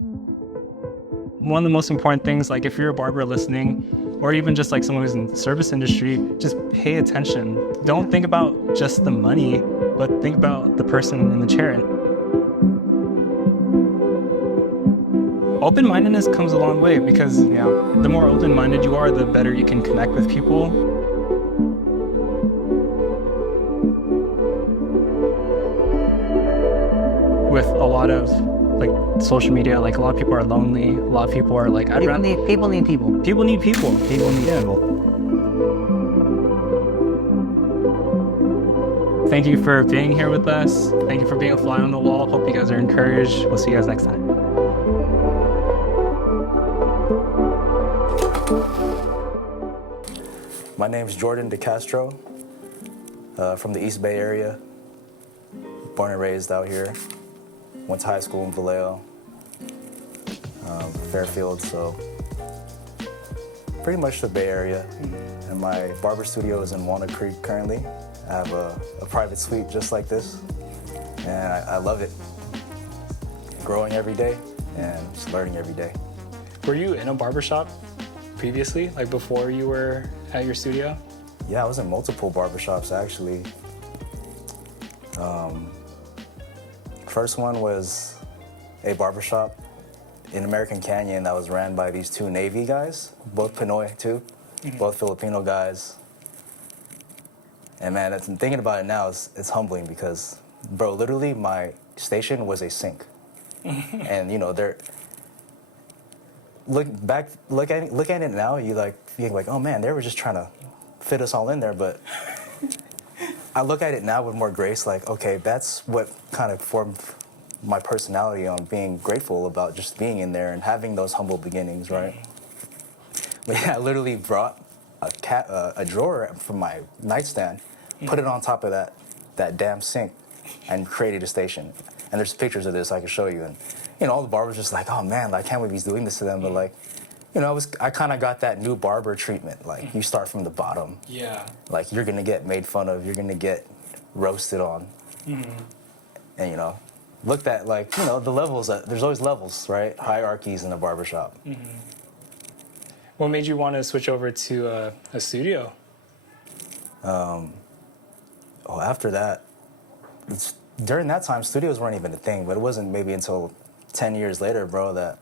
One of the most important things, like if you're a barber listening, or even just like someone who's in the service industry, just pay attention. Don't think about just the money, but think about the person in the chair. Open-mindedness comes a long way because the more open-minded you are, the better you can connect with people. With a lot of like social media, like a lot of people are lonely. A lot of people are like, people need people. People need people. People need people. Thank you for being here with us. Thank you for being a fly on the wall. Hope you guys are encouraged. We'll see you guys next time. My name is Jordan Castro, from the East Bay area. Born and raised out here. Went to high school in Vallejo, Fairfield, so pretty much the Bay Area. And my barber studio is in Walnut Creek currently. I have a private suite just like this, and I love it. Growing every day and just learning every day. Were you in a barbershop previously, like before you were at your studio? Yeah, I was in multiple barbershops actually. First one was a barbershop in American Canyon that was ran by these two Navy guys, both Pinoy too, both Filipino guys. And man, thinking about it now, it's humbling because, bro, literally my station was a sink. And you know, look at it now, you like feel like, oh man, they were just trying to fit us all in there, but I look at it now with more grace, like, okay, that's what kind of formed my personality on being grateful about just being in there and having those humble beginnings, right? But yeah, I literally brought a drawer from my nightstand, put it on top of that damn sink, and created a station. And there's pictures of this I can show you. And you know, all the barbers just like, oh man, like, I can't believe he's doing this to them. But like, you know, I kind of got that new barber treatment. Like, you start from the bottom. Yeah. Like, you're gonna get made fun of. You're gonna get roasted on. And you know, looked at like, you know, the levels. There's always levels, right? Hierarchies in a barbershop. What made you want to switch over to a studio? After that, during that time, studios weren't even a thing. But it wasn't maybe until 10 years later, bro, that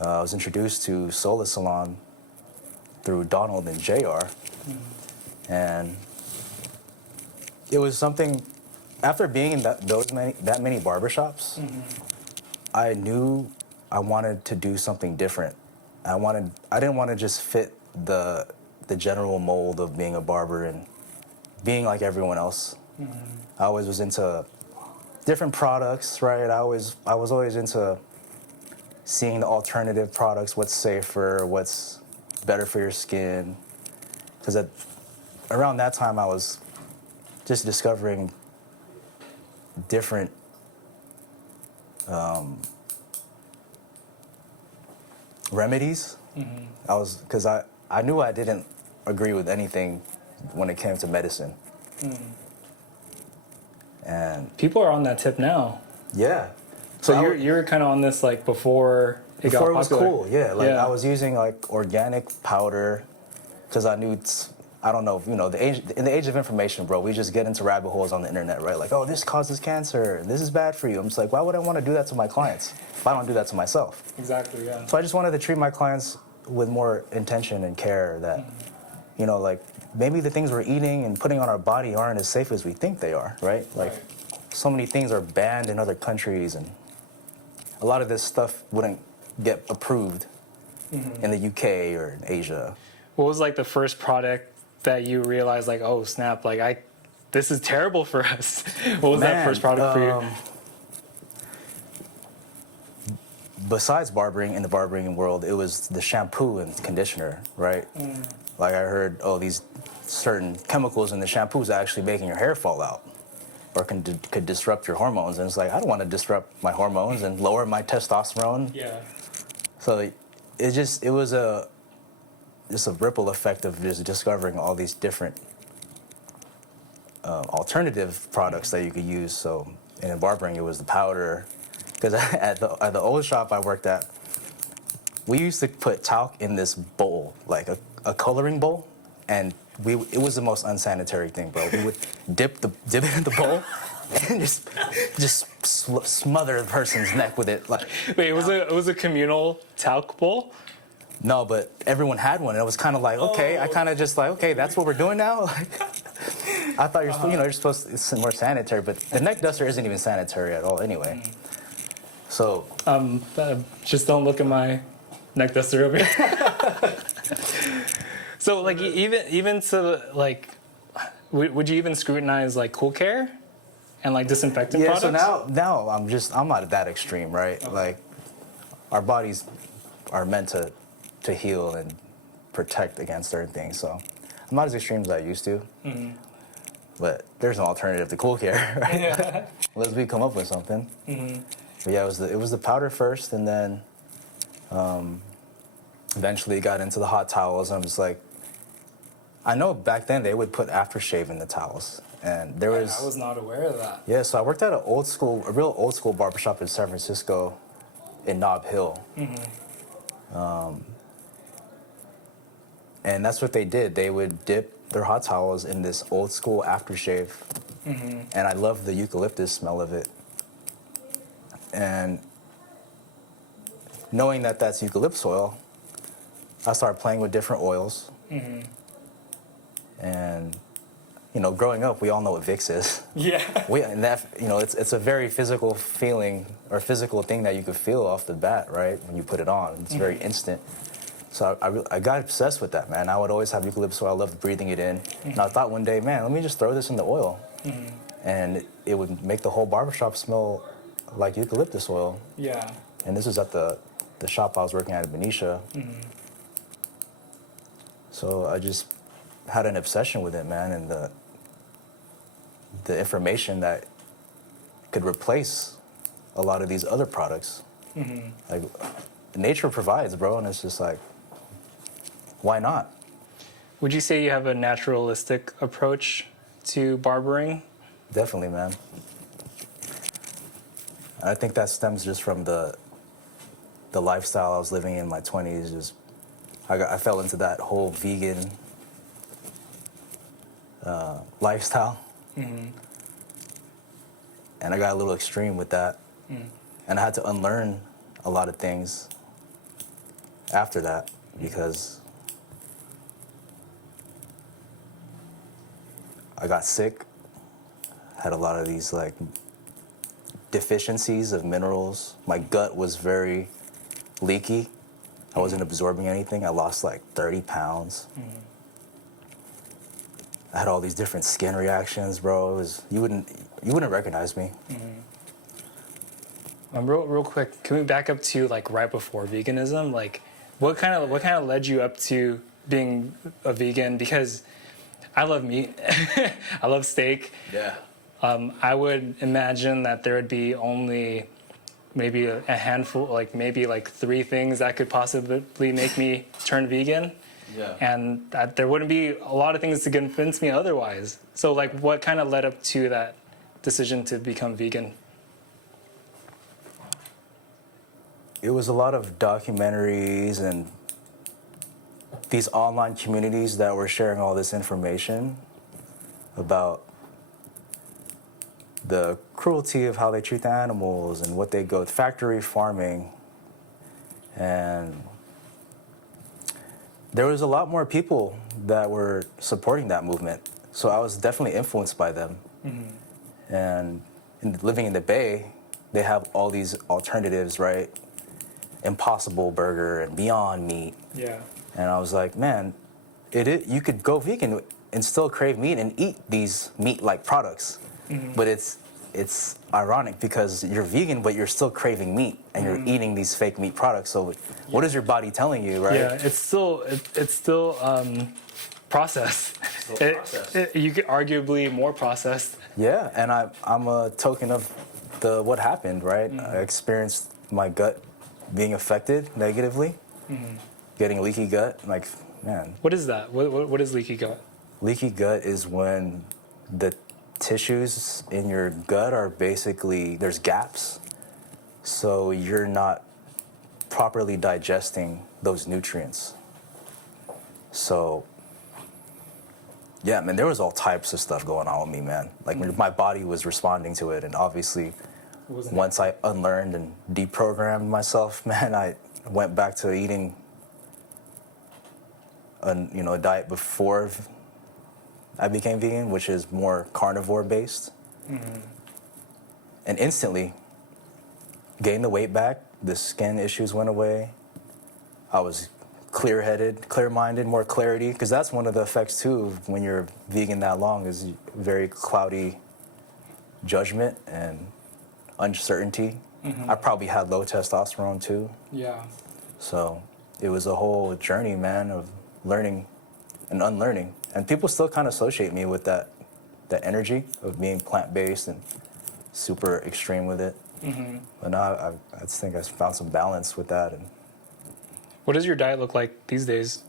I was introduced to Sola Salon through Donald and JR. And it was something, after being in that many barbershops, I knew I wanted to do something different. I didn't want to just fit the general mold of being a barber and being like everyone else. I always was into different products, right? I was always into seeing the alternative products, what's safer, what's better for your skin. Because around that time, I was just discovering different remedies. Because I knew I didn't agree with anything when it came to medicine. And People are on that tip now. yeah. So you were kind of on this like before it got Before it was popular. cool, yeah. Like I was using like organic powder because I knew, I don't know, you know, in the age of information, bro, we just get into rabbit holes on the internet, right? Like, oh, this causes cancer. This is bad for you. I'm just like, why would I want to do that to my clients if I don't do that to myself? Exactly, yeah. So I just wanted to treat my clients with more intention and care that, you know, like maybe the things we're eating and putting on our body aren't as safe as we think they are, right? Like so many things are banned in other countries and a lot of this stuff wouldn't get approved in the UK or in Asia. What was like the first product that you realized like, oh snap, like this is terrible for us? What was that first product for you? Besides barbering, in the barbering world, it was the shampoo and conditioner, right? Like I heard, oh, these certain chemicals in the shampoos are actually making your hair fall out or could disrupt your hormones. And it's like, I don't want to disrupt my hormones and lower my testosterone. Yeah. So it was a ripple effect of just discovering all these different alternative products that you could use. So in barbering, it was the powder, Because at the old shop I worked at, we used to put talc in this bowl, like a coloring bowl, and it was the most unsanitary thing, bro. We would dip it in the bowl and just smother the person's neck with it. Like, Wait, it was a communal talc bowl? no, but everyone had one, and it was kind of like, okay, I kind of just like, okay, that's what we're doing now. Like, I thought you're supposed to, it's more sanitary, but the neck duster isn't even sanitary at all anyway. So Just don't look at my neck duster over here. So like even to like, would you even scrutinize like Cool Care and like disinfectant yeah, products? so now I'm not at that extreme, right? Okay. Like, our bodies are meant to heal and protect against certain things, so I'm not as extreme as I used to. Mm-hmm. But there's an alternative to Cool Care, right? Yeah. Unless we come up with something. Mm-hmm. But yeah, it was the powder first, and then eventually got into the hot towels. I'm just like, I know back then they would put aftershave in the towels, and there was. I was not aware of that. Yeah, so I worked at a real old school barbershop in San Francisco, in Nob Hill. Mm-hmm. And that's what they did. They would dip their hot towels in this old school aftershave. Mm-hmm. And I loved the eucalyptus smell of it. And knowing that that's eucalyptus oil, I started playing with different oils. Mm-hmm. And, growing up, we all know what Vicks is. Yeah. And that, it's a very physical feeling or physical thing that you could feel off the bat, right? When you put it on, it's very instant. So I got obsessed with that, man. I would always have eucalyptus oil. I loved breathing it in. And I thought one day, man, let me just throw this in the oil. And it would make the whole barbershop smell like eucalyptus oil. Yeah. And this was at the shop I was working at in Benicia. So I just had an obsession with it, man, and the information that could replace a lot of these other products. Like, nature provides, bro, and it's just like, why not? Would you say you have a naturalistic approach to barbering? Definitely, man. I think that stems just from the lifestyle I was living in my 20s. Just I fell into that whole vegan lifestyle, and I got a little extreme with that, and I had to unlearn a lot of things after that because I got sick, had a lot of these like deficiencies of minerals. My gut was very leaky. I wasn't absorbing anything. I lost like 30 pounds. I had all these different skin reactions, bro. You wouldn't recognize me. Real quick, can we back up to like right before veganism? Like, what kind of led you up to being a vegan? Because I love meat. I love steak. Yeah. I would imagine that there would be only maybe a handful, like maybe like 3 things that could possibly make me turn vegan. Yeah. And that there wouldn't be a lot of things to convince me otherwise. So like, what kind of led up to that decision to become vegan? It was a lot of documentaries and these online communities that were sharing all this information about the cruelty of how they treat the animals and what they go with factory farming. And there was a lot more people that were supporting that movement. So I was definitely influenced by them. And living in the Bay, they have all these alternatives, right? Impossible Burger and Beyond Meat. Yeah. And I was like, man, you could go vegan and still crave meat and eat these meat-like products. But it's ironic because you're vegan, but you're still craving meat and you're eating these fake meat products. So what is your body telling you, right? Yeah, it's still processed. You could arguably more processed. Yeah, and I'm a token of what happened, right? I experienced my gut being affected negatively, getting leaky gut. Like, man. What is that? What is leaky gut? Leaky gut is when the tissues in your gut are basically, there's gaps. so you're not properly digesting those nutrients. So, yeah, man, there was all types of stuff going on with me, man. Like, my body was responding to it, and obviously, once I unlearned and deprogrammed myself, man, I went back to eating a diet before I became vegan, which is more carnivore based. And instantly gained the weight back, the skin issues went away. I was clear-headed, clear-minded, more clarity, because that's one of the effects too of when you're vegan that long, is very cloudy judgment and uncertainty. I probably had low testosterone too. Yeah. So it was a whole journey, man, of learning and unlearning. And people still kind of associate me with that energy of being plant-based and super extreme with it. But now I just think I found some balance with that. And What does your diet look like these days?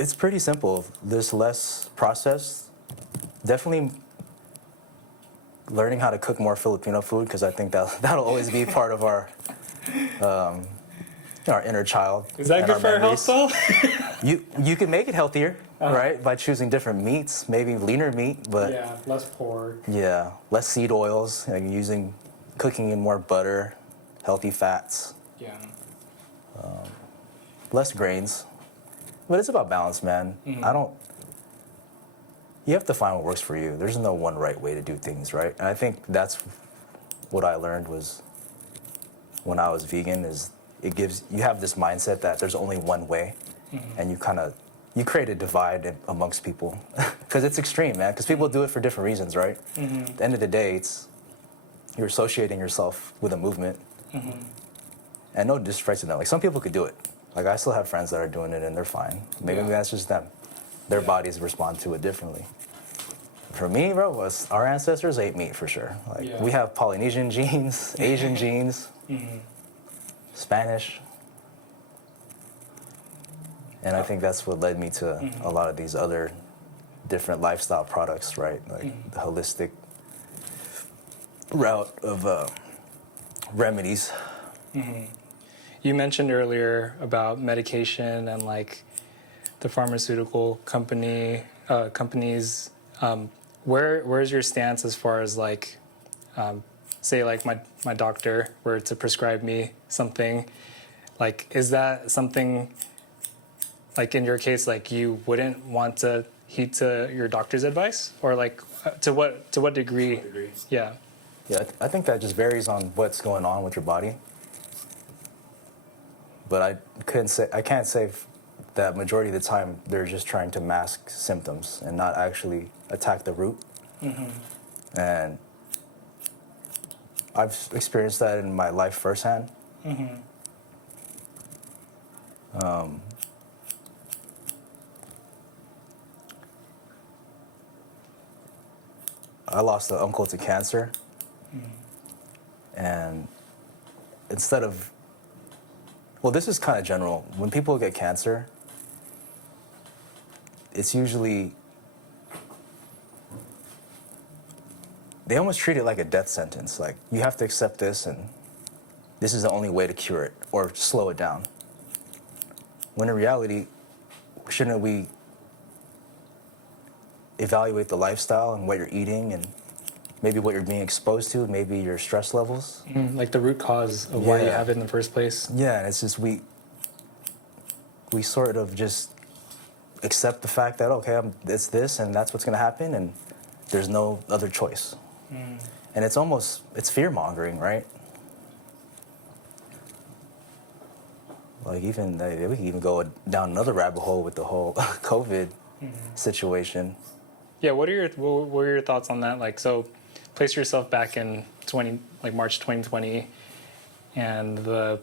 it's pretty simple. There's less processed. Definitely learning how to cook more Filipino food, because I think that'll always be part of our our inner child. Is that and good for our health, memories. though? You can make it healthier, right, by choosing different meats, maybe leaner meat, but Yeah, less pork. yeah, less seed oils, cooking in more butter, healthy fats, Yeah. less grains. But it's about balance, man. You have to find what works for you. There's no one right way to do things, right? And I think that's what I learned was when I was vegan, is you have this mindset that there's only one way, and you create a divide amongst people, because it's extreme, man, because people do it for different reasons, right? At the end of the day, you're associating yourself with a movement, and no disrespect to them. Like, some people could do it. Like, I still have friends that are doing it and they're fine. Maybe that's just them. Their bodies respond to it differently. For me, bro, our ancestors ate meat for sure. Like, we have Polynesian genes, Asian genes, Spanish. And I think that's what led me to a lot of these other different lifestyle products, right? Like the holistic route of remedies. You mentioned earlier about medication and like the pharmaceutical companies. Where's your stance as far as like, say like my doctor were to prescribe me something, like is that something like in your case, like you wouldn't want to heed to your doctor's advice, or like to what degree? Yeah. Yeah, I think that just varies on what's going on with your body. But I can't say that majority of the time they're just trying to mask symptoms and not actually attack the root. And I've experienced that in my life firsthand. I lost an uncle to cancer, and instead of, well, this is kind of general. When people get cancer, it's usually, they almost treat it like a death sentence. Like, you have to accept this, and this is the only way to cure it or slow it down. When in reality, shouldn't we evaluate the lifestyle and what you're eating and maybe what you're being exposed to, maybe your stress levels? Like the root cause of why you have it in the first place. Yeah, and it's just we sort of just accept the fact that, okay, it's this and that's what's going to happen, and there's no other choice. And it's fear-mongering, right? Like, we can even go down another rabbit hole with the whole COVID situation. Yeah, what were your thoughts on that? Like, so place yourself back in March 2020, and the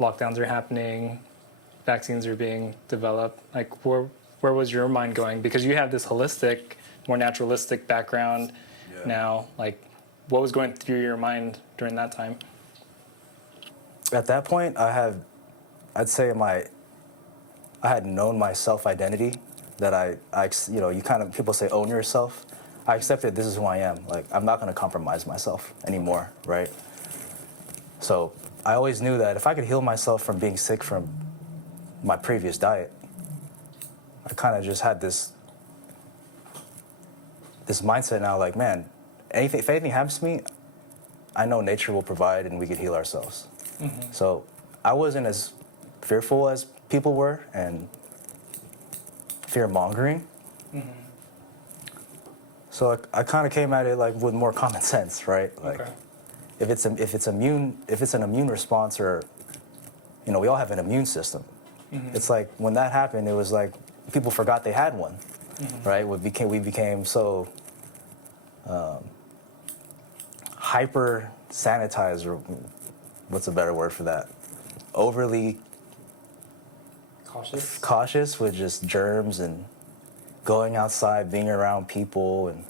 lockdowns are happening, vaccines are being developed. Like, where was your mind going? Because you have this holistic, more naturalistic background now. Like, what was going through your mind during that time? At that point, I'd say I had known my self-identity, that people say own yourself. I accepted this is who I am. Like, I'm not going to compromise myself anymore, right? So I always knew that if I could heal myself from being sick from my previous diet, I kind of just had this mindset now, like, man, if anything happens to me, I know nature will provide and we could heal ourselves. So I wasn't as fearful as people were and fear-mongering. So I kind of came at it like with more common sense, right? Like, Okay. if it's an immune response, or we all have an immune system. It's like when that happened, it was like people forgot they had one, right? We became so hyper sanitized, or what's a better word for that? Overly cautious with just germs and going outside, being around people, and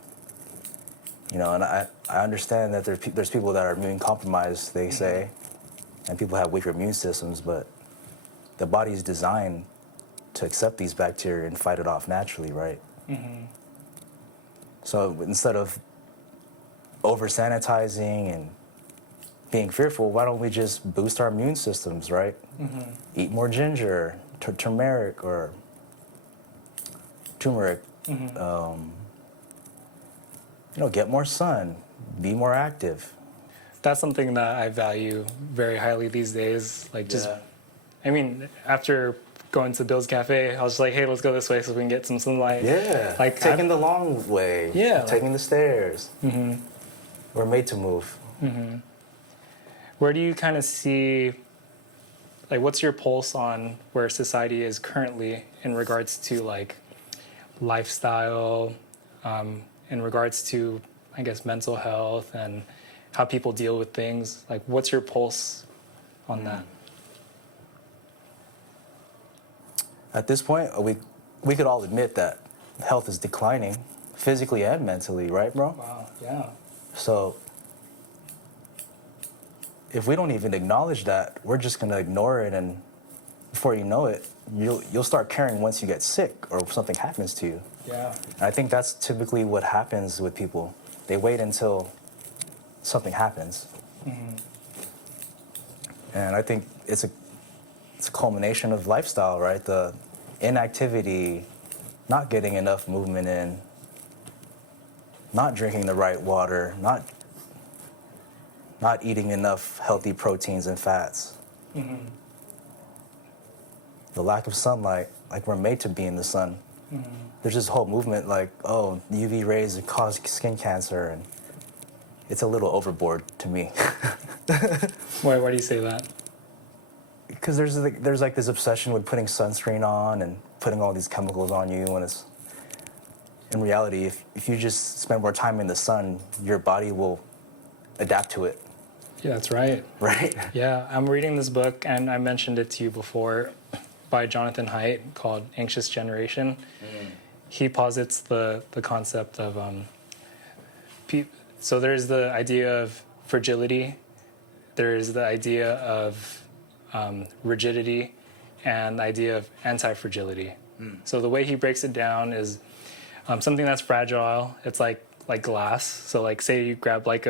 and I understand that there's people that are immune compromised, they say, and people have weaker immune systems, but the body is designed to accept these bacteria and fight it off naturally, right? So instead of over sanitizing and being fearful, why don't we just boost our immune systems, right? Eat more ginger, turmeric, or turmeric. Get more sun, be more active. That's something that I value very highly these days. Like, just, Yeah. I mean, after going to Bill's Cafe, I was like, hey, let's go this way so we can get some sunlight. Yeah, Like, taking the long way. Yeah, taking the stairs. We're made to move. Where do you kind of see, like, what's your pulse on where society is currently in regards to, like, lifestyle, in regards to, I guess, mental health and how people deal with things? Like, what's your pulse on that? At this point, we could all admit that health is declining, physically and mentally, right, bro? Wow, yeah. So if we don't even acknowledge that, we're just gonna ignore it, and before you know it, you'll start caring once you get sick or something happens to you. Yeah. And I think that's typically what happens with people. They wait until something happens. And I think it's a culmination of lifestyle, right? The inactivity, not getting enough movement in, not drinking the right water, not eating enough healthy proteins and fats. The lack of sunlight, like we're made to be in the sun. There's this whole movement like, oh, UV rays cause skin cancer, and it's a little overboard to me. Why do you say that? Because there's like this obsession with putting sunscreen on and putting all these chemicals on you, when it's, in reality, if you just spend more time in the sun, your body will adapt to it. Yeah, that's right. Right? Yeah, I'm reading this book, and I mentioned it to you before, by Jonathan Haidt, called Anxious Generation. He posits the concept of, so there's the idea of fragility, there's the idea of rigidity, and the idea of anti-fragility. So the way he breaks it down is something that's fragile, it's like glass. So like, say you grab like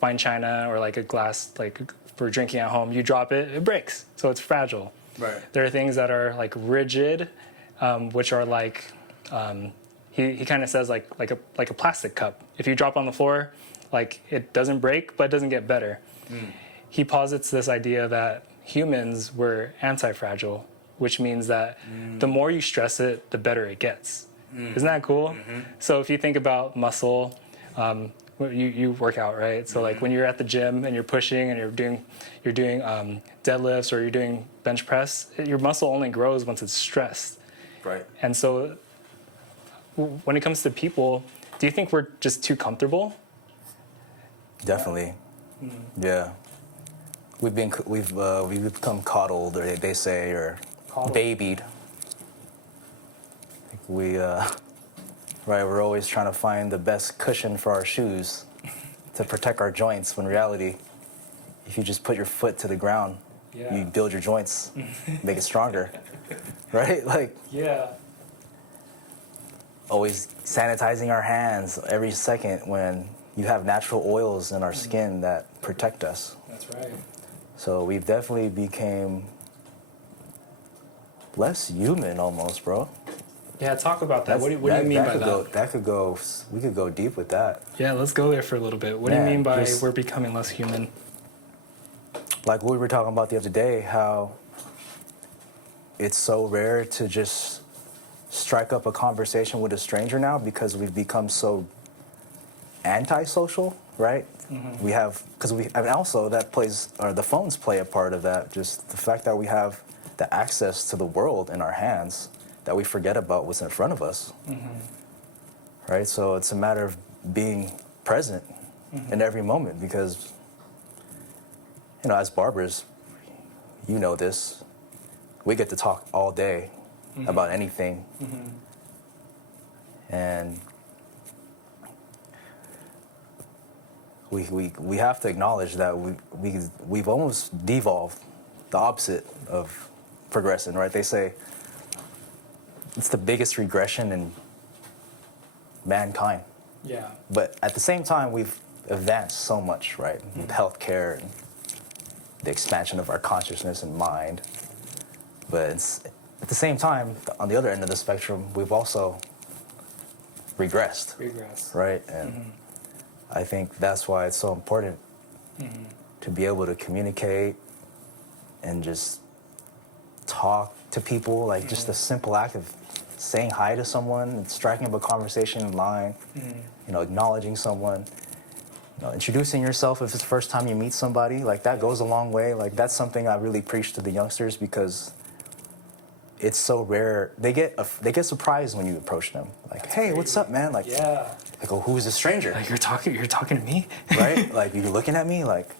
fine china or like a glass, like for drinking at home, you drop it, it breaks. So it's fragile. Right. There are things that are like rigid, which are like, he kind of says like a plastic cup. If you drop on the floor, like it doesn't break, but it doesn't get better. He posits this idea that humans were anti-fragile, which means that the more you stress it, the better it gets. Isn't that cool? So if you think about muscle, you work out, right? So like when you're at the gym and you're pushing and you're doing deadlifts or you're doing bench press, your muscle only grows once it's stressed. Right. And so when it comes to people, do you think we're just too comfortable? Definitely. Yeah. We've become coddled, or they say, or babied. We're always trying to find the best cushion for our shoes to protect our joints, when in reality, if you just put your foot to the ground, you build your joints, make it stronger. Right? Like, Yeah. always sanitizing our hands every second when you have natural oils in our skin that protect us. That's right. So we've definitely became less human almost, bro. Yeah, talk about that. What do you mean by that? We could go deep with that. Yeah, let's go there for a little bit. What do you mean by just, we're becoming less human? like what we were talking about the other day, how it's so rare to just strike up a conversation with a stranger now because we've become so antisocial, right? We have, and also that plays, or the phones play a part of that. Just the fact that we have the access to the world in our hands, that we forget about what's in front of us, right? So it's a matter of being present in every moment because, you know, as barbers, you know this, we get to talk all day about anything. And we have to acknowledge that we've almost devolved, the opposite of progressing, right? They say it's the biggest regression in mankind. Yeah. But at the same time, we've advanced so much, right? With healthcare and the expansion of our consciousness and mind. But at the same time, on the other end of the spectrum, we've also regressed. Right? And I think that's why it's so important to be able to communicate and just talk to people, like just a simple act of saying hi to someone and striking up a conversation in line, you know, acknowledging someone, you know, introducing yourself if it's the first time you meet somebody, like that goes a long way. Like that's something I really preach to the youngsters because it's so rare. They get surprised when you approach them. Like, that's hey, crazy. What's up, man? Like, yeah. Like, oh, who's this stranger? Like you're talking to me, right? Like you're looking at me, like.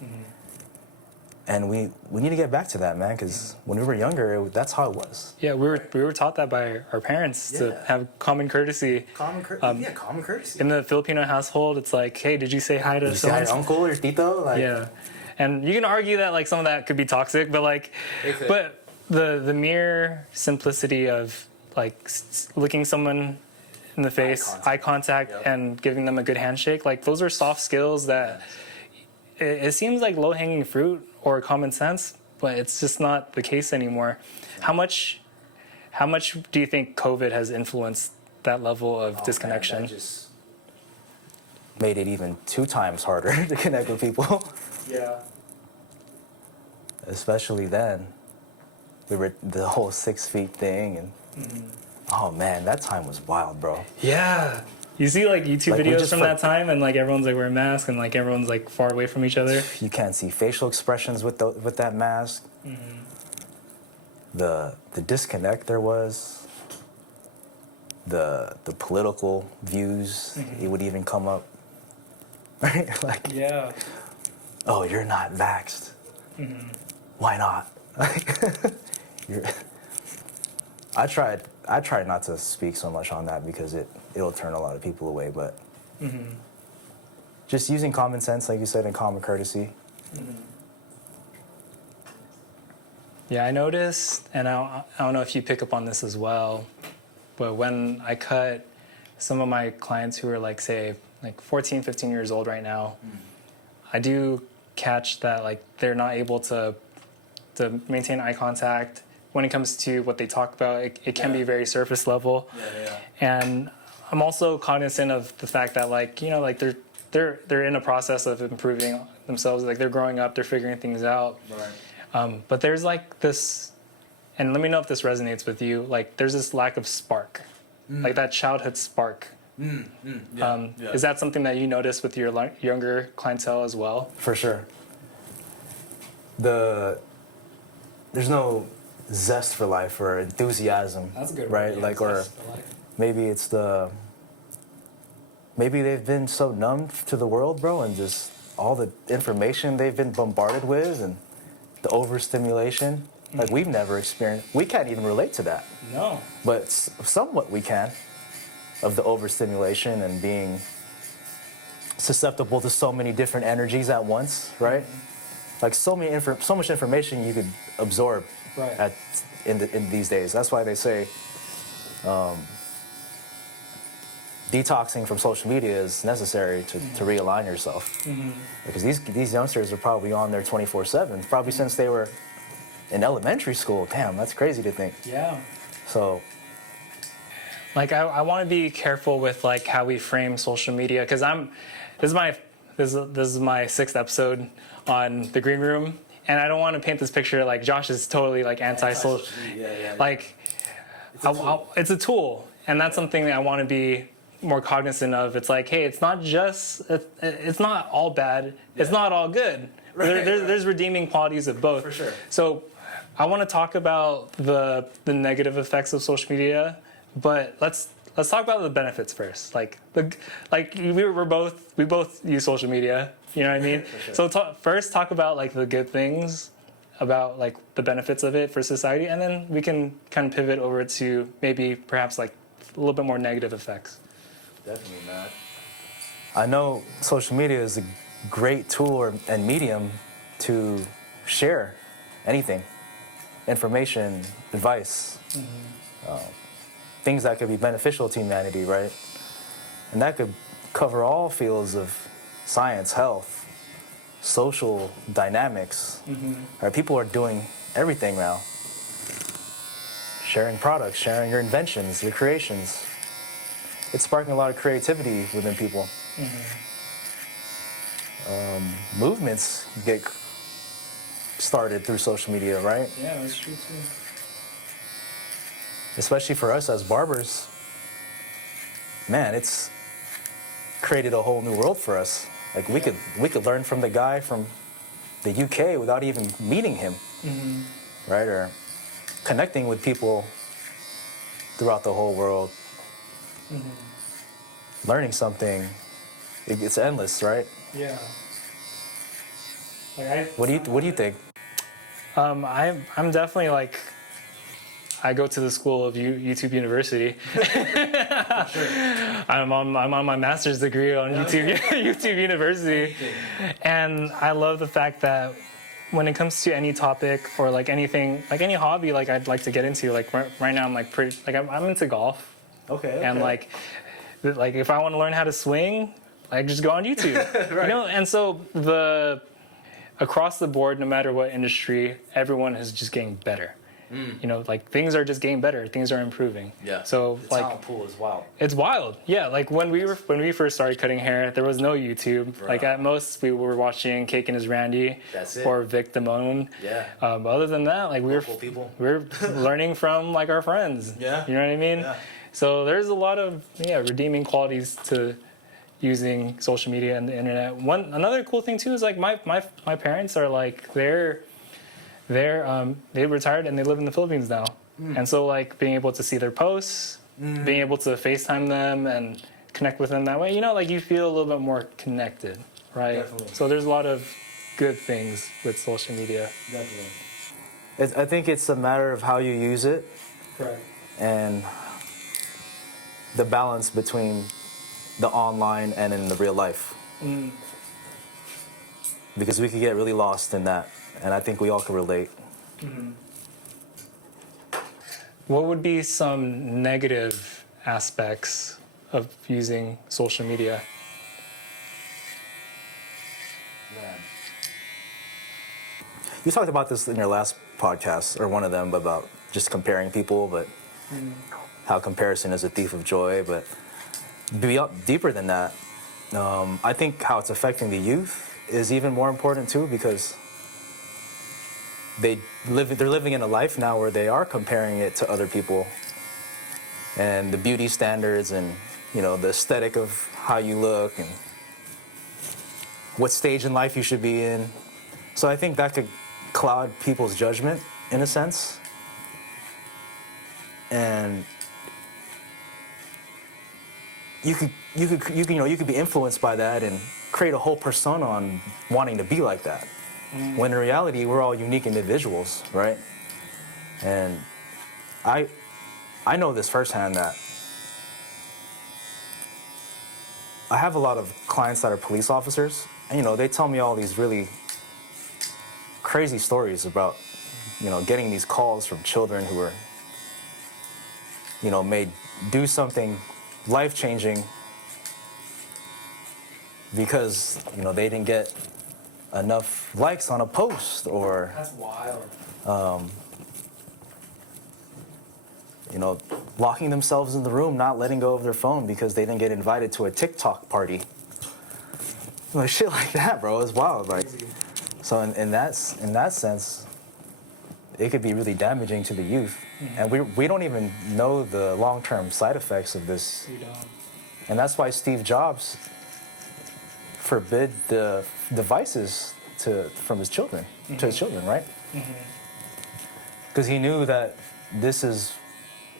And we need to get back to that, man, because when we were younger, that's how it was. Yeah, we were taught that by our parents to have common courtesy. Common courtesy. In the Filipino household, it's like, hey, did you say hi to someone? Did you say hi to uncle or tito? Like, yeah, and you can argue that like some of that could be toxic, but like, but the mere simplicity of like looking someone in the face, eye contact, and giving them a good handshake, like those are soft skills that it seems like low-hanging fruit or common sense, but it's just not the case anymore. How much do you think COVID has influenced that level of disconnection? Man, that just made it even 2 times harder to connect with people. Yeah. Especially then. We were the whole 6 feet thing, and oh man, that time was wild, bro. Yeah. You see like YouTube videos from that time, and like everyone's like wearing masks, and like everyone's like far away from each other. You can't see facial expressions with that mask. The disconnect there was. The political views, it would even come up. Right? Like, yeah. Oh, you're not vaxxed. Why not? I tried not to speak so much on that because it'll turn a lot of people away, but just using common sense, like you said, and common courtesy. Yeah, I noticed, and I don't know if you pick up on this as well, but when I cut some of my clients who are like, say, like 14, 15 years old right now, I do catch that like they're not able to maintain eye contact. When it comes to what they talk about, it can be very surface level. And I'm also cognizant of the fact that like, you know, like they're in a process of improving themselves. Like they're growing up, they're figuring things out. But there's like this, and let me know if this resonates with you, like there's this lack of spark, like that childhood spark. Is that something that you notice with your younger clientele as well? For sure. There's no zest for life or enthusiasm. That's a good right? word, Like, or maybe it's maybe they've been so numb to the world, bro, and just all the information they've been bombarded with and the overstimulation. Like we've never experienced. We can't even relate to that. No. But somewhat we can, of the overstimulation and being susceptible to so many different energies at once, right? Like so much information you could absorb in these days. That's why they say detoxing from social media is necessary to realign yourself. Because these youngsters are probably on there 24/7, probably since they were in elementary school. Damn, that's crazy to think. Yeah. So, Like I want to be careful with like how we frame social media because this is my sixth episode on the green room, and I don't want to paint this picture like Josh is totally like anti-social. Like it's a tool, and that's something that I want to be more cognizant of. It's like, hey, it's not just it's not all bad. It's not all good. There's redeeming qualities of both. For sure. So I want to talk about the negative effects of social media, but let's talk about the benefits first. Like we both use social media. You know what I mean? Sure. So first talk about like the good things about like the benefits of it for society, and then we can kind of pivot over to maybe perhaps like a little bit more negative effects. definitely not. I know social media is a great tool and medium to share anything, information, advice, things that could be beneficial to humanity, right? And that could cover all fields of science, health, social dynamics. Right? People are doing everything now. Sharing products, sharing your inventions, your creations. It's sparking a lot of creativity within people. Movements get started through social media, right? Yeah, that's true too. Especially for us as barbers. Man, it's created a whole new world for us. Like we could learn from the guy from the UK without even meeting him, right? Or connecting with people throughout the whole world. Learning something, it's endless, right? Yeah. Like What do you think? I'm definitely like I go to the school of YouTube University. I'm on my master's degree on YouTube University, and I love the fact that when it comes to any topic or like anything, like any hobby, like I'd like to get into, like right now I'm like pretty like I'm into golf. Okay. And like if I want to learn how to swing, I just go on YouTube. Right. You know, and so across the board, no matter what industry, everyone is just getting better. You know, like things are just getting better. Things are improving. Yeah. So The like talent pool is wild. it's wild. Yeah. Like when we first started cutting hair, there was no YouTube. Right. Like at most we were watching Cake and His Randy. That's it. Or Vic Damone. Yeah. But other than that, like Local people. we're learning from like our friends. Yeah. You know what I mean? Yeah. So there's a lot of redeeming qualities to using social media and the internet. Another cool thing too is like my parents are like they retired and they live in the Philippines now. And so like being able to see their posts, being able to FaceTime them and connect with them that way, you know, like you feel a little bit more connected, right? Definitely. So there's a lot of good things with social media. Definitely. I think it's a matter of how you use it. Correct. And the balance between the online and in the real life. Because we could get really lost in that, and I think we all can relate. What would be some negative aspects of using social media? You talked about this in your last podcast, or one of them, about just comparing people, but how comparison is a thief of joy. But deeper than that, I think how it's affecting the youth is even more important too, because they're living in a life now where they are comparing it to other people, and the beauty standards and the aesthetic of how you look and what stage in life you should be in. So I think that could cloud people's judgment in a sense, and you could be influenced by that and create a whole persona on wanting to be like that. When in reality, we're all unique individuals, right? And I know this firsthand, that I have a lot of clients that are police officers, and they tell me all these really crazy stories about getting these calls from children who are made do something life-changing because, you know, they didn't get enough likes on a post, or, That's wild. you know, locking themselves in the room, not letting go of their phone because they didn't get invited to a TikTok party. Like shit like that, bro. It's wild. Like, so in that sense, it could be really damaging to the youth, and we don't even know the long-term side effects of this. We don't. And that's why Steve Jobs forbid the devices from his children to his children, right? Because he knew that this is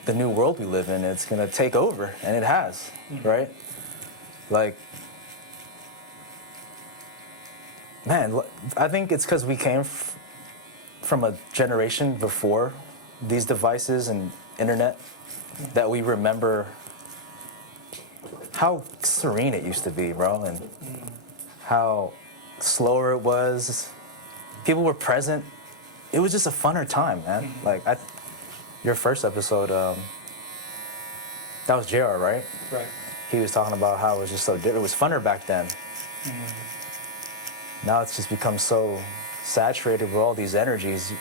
the new world we live in. It's gonna take over, and it has, right? Like, man, I think it's because we came from a generation before these devices and internet that we remember how serene it used to be, bro, and how slower it was. People were present. It was just a funner time, man. Like, your first episode, that was JR, right? Right. He was talking about how it was just so different. It was funner back then. Now it's just become so saturated with all these energies.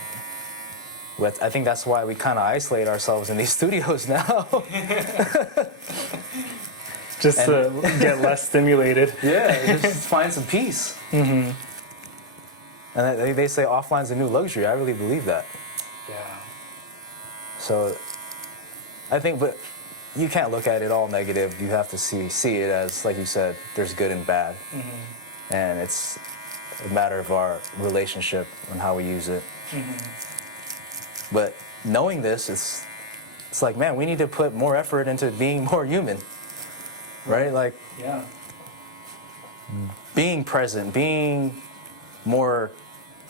I think that's why we kind of isolate ourselves in these studios now. Just to get less stimulated. Yeah, just find some peace. And they say offline's a new luxury. I really believe that. Yeah. So I think, but you can't look at it all negative. You have to see it as, like you said, there's good and bad. And it's a matter of our relationship and how we use it. But knowing this, it's like, man, we need to put more effort into being more human, right? Like, Yeah. being present, being more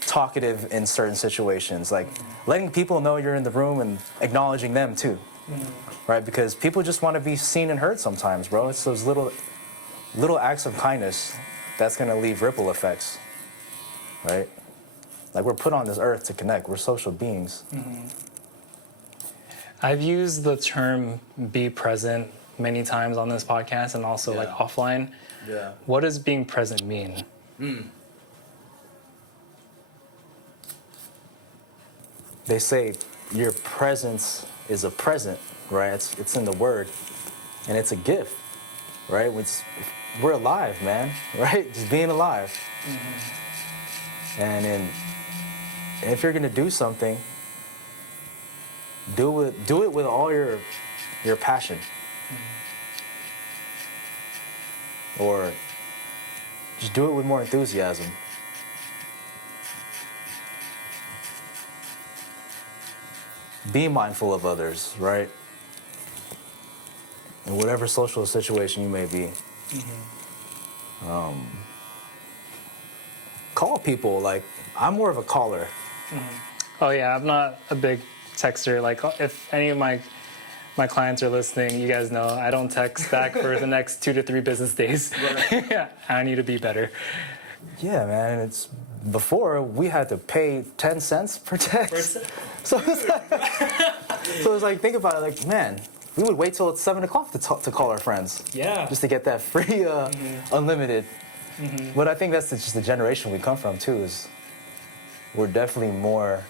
talkative in certain situations, like letting people know you're in the room and acknowledging them too, right? Because people just want to be seen and heard sometimes, bro. It's those little acts of kindness that's going to leave ripple effects, right? Like, we're put on this earth to connect. We're social beings. I've used the term be present many times on this podcast and also like offline. Yeah. What does being present mean? They say your presence is a present, right? It's in the word, and it's a gift, right? We're alive, man, right? Just being alive. And if you're gonna do something, do it with all your passion, or just do it with more enthusiasm. Be mindful of others, right? In whatever social situation you may be. Call people. Like, I'm more of a caller. Oh yeah, I'm not a big texter. Like, if any of my clients are listening, you guys know I don't text back for the next 2 to 3 business days. Yeah, I need to be better. Yeah, man. It's before we had to pay 10 cents per text. So it's like, think about it. Like, man, we would wait till it's 7 o'clock to call our friends. Yeah. Just to get that free, unlimited. But I think that's just the generation we come from too. Is we're definitely more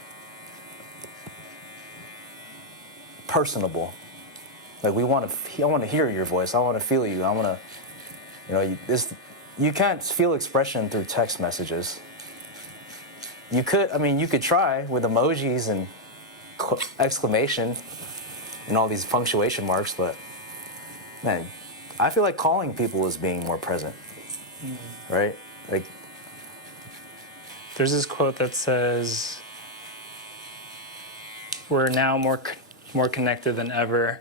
personable. Like, I want to hear your voice. I want to feel you. I want to, you can't feel expression through text messages. You could try with emojis and exclamation and all these punctuation marks, but man, I feel like calling people is being more present, right? Like, There's this quote that says, "We're now more connected than ever,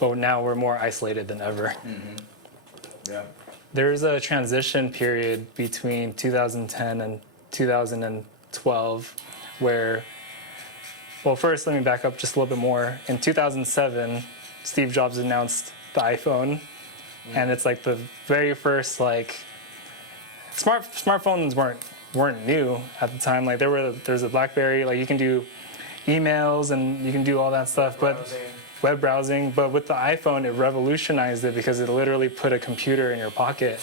but now we're more isolated than ever." Yeah. There's a transition period between 2010 and 2012 where, well, first let me back up just a little bit more. In 2007, Steve Jobs announced the iPhone, and it's like the very first like smartphones weren't new at the time. Like, there's a BlackBerry, like you can do emails and you can do all that stuff, but web browsing, but with the iPhone, it revolutionized it because it literally put a computer in your pocket.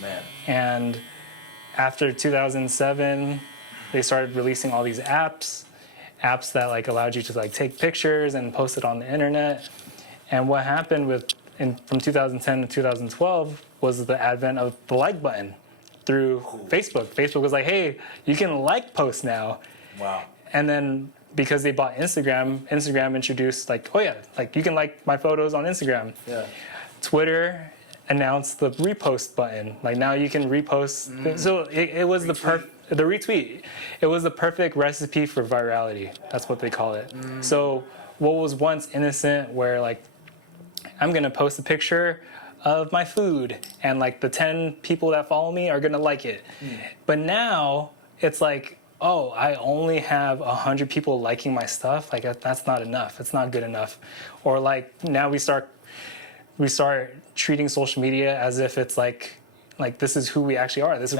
Man. And after 2007, they started releasing all these apps that like allowed you to like take pictures and post it on the internet. And what happened from 2010 to 2012 was the advent of the like button through Facebook. Facebook was like, hey, you can like posts now. Wow. And then because they bought Instagram introduced like, oh yeah, like you can like my photos on Instagram. Yeah. Twitter announced the repost button. Like now you can repost. So it was the retweet. It was the perfect recipe for virality. That's what they call it. So what was once innocent, where like I'm gonna post a picture of my food and like the 10 people that follow me are gonna like it. But now it's like, oh, I only have 100 people liking my stuff. Like that's not enough. It's not good enough. Or like now we start treating social media as if it's like this is who we actually are. This is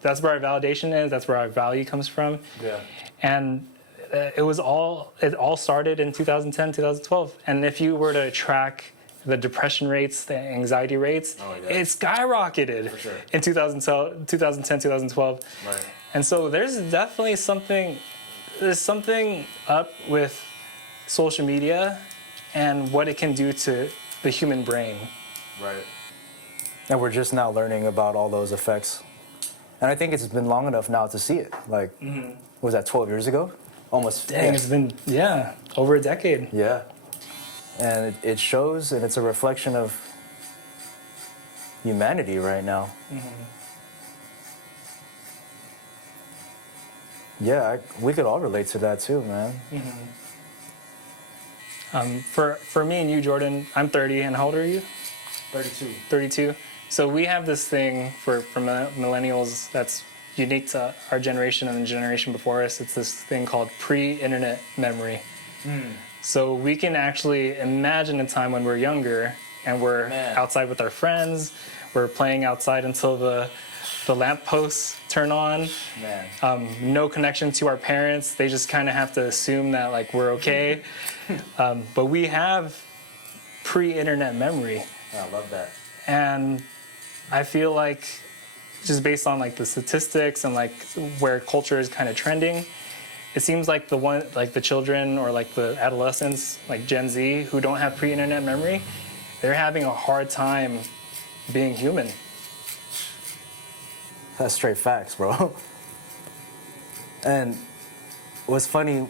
that's where our validation is. That's where our value comes from. Yeah. And it all started in 2010, 2012. And if you were to track the depression rates, the anxiety rates, it skyrocketed in 2010, 2012. Right. And so there's definitely something up with social media and what it can do to the human brain. Right. And we're just now learning about all those effects. And I think it's been long enough now to see it. Like, what was that, 12 years ago? Almost. Dang, it's been, over a decade. Yeah. And it shows, and it's a reflection of humanity right now. Yeah, we could all relate to that too, man. For me and you, Jordan, I'm 30, and how old are you? 32. 32. So we have this thing for millennials that's unique to our generation and the generation before us. It's this thing called pre-internet memory. So we can actually imagine a time when we're younger and we're outside with our friends. We're playing outside until the lampposts turn on. No connection to our parents. They just kind of have to assume that like we're okay. But we have pre-internet memory. I love that. And I feel like just based on like the statistics and like where culture is kind of trending, it seems like the children or like the adolescents, like Gen Z, who don't have pre-internet memory, they're having a hard time being human. That's straight facts, bro. And what's funny,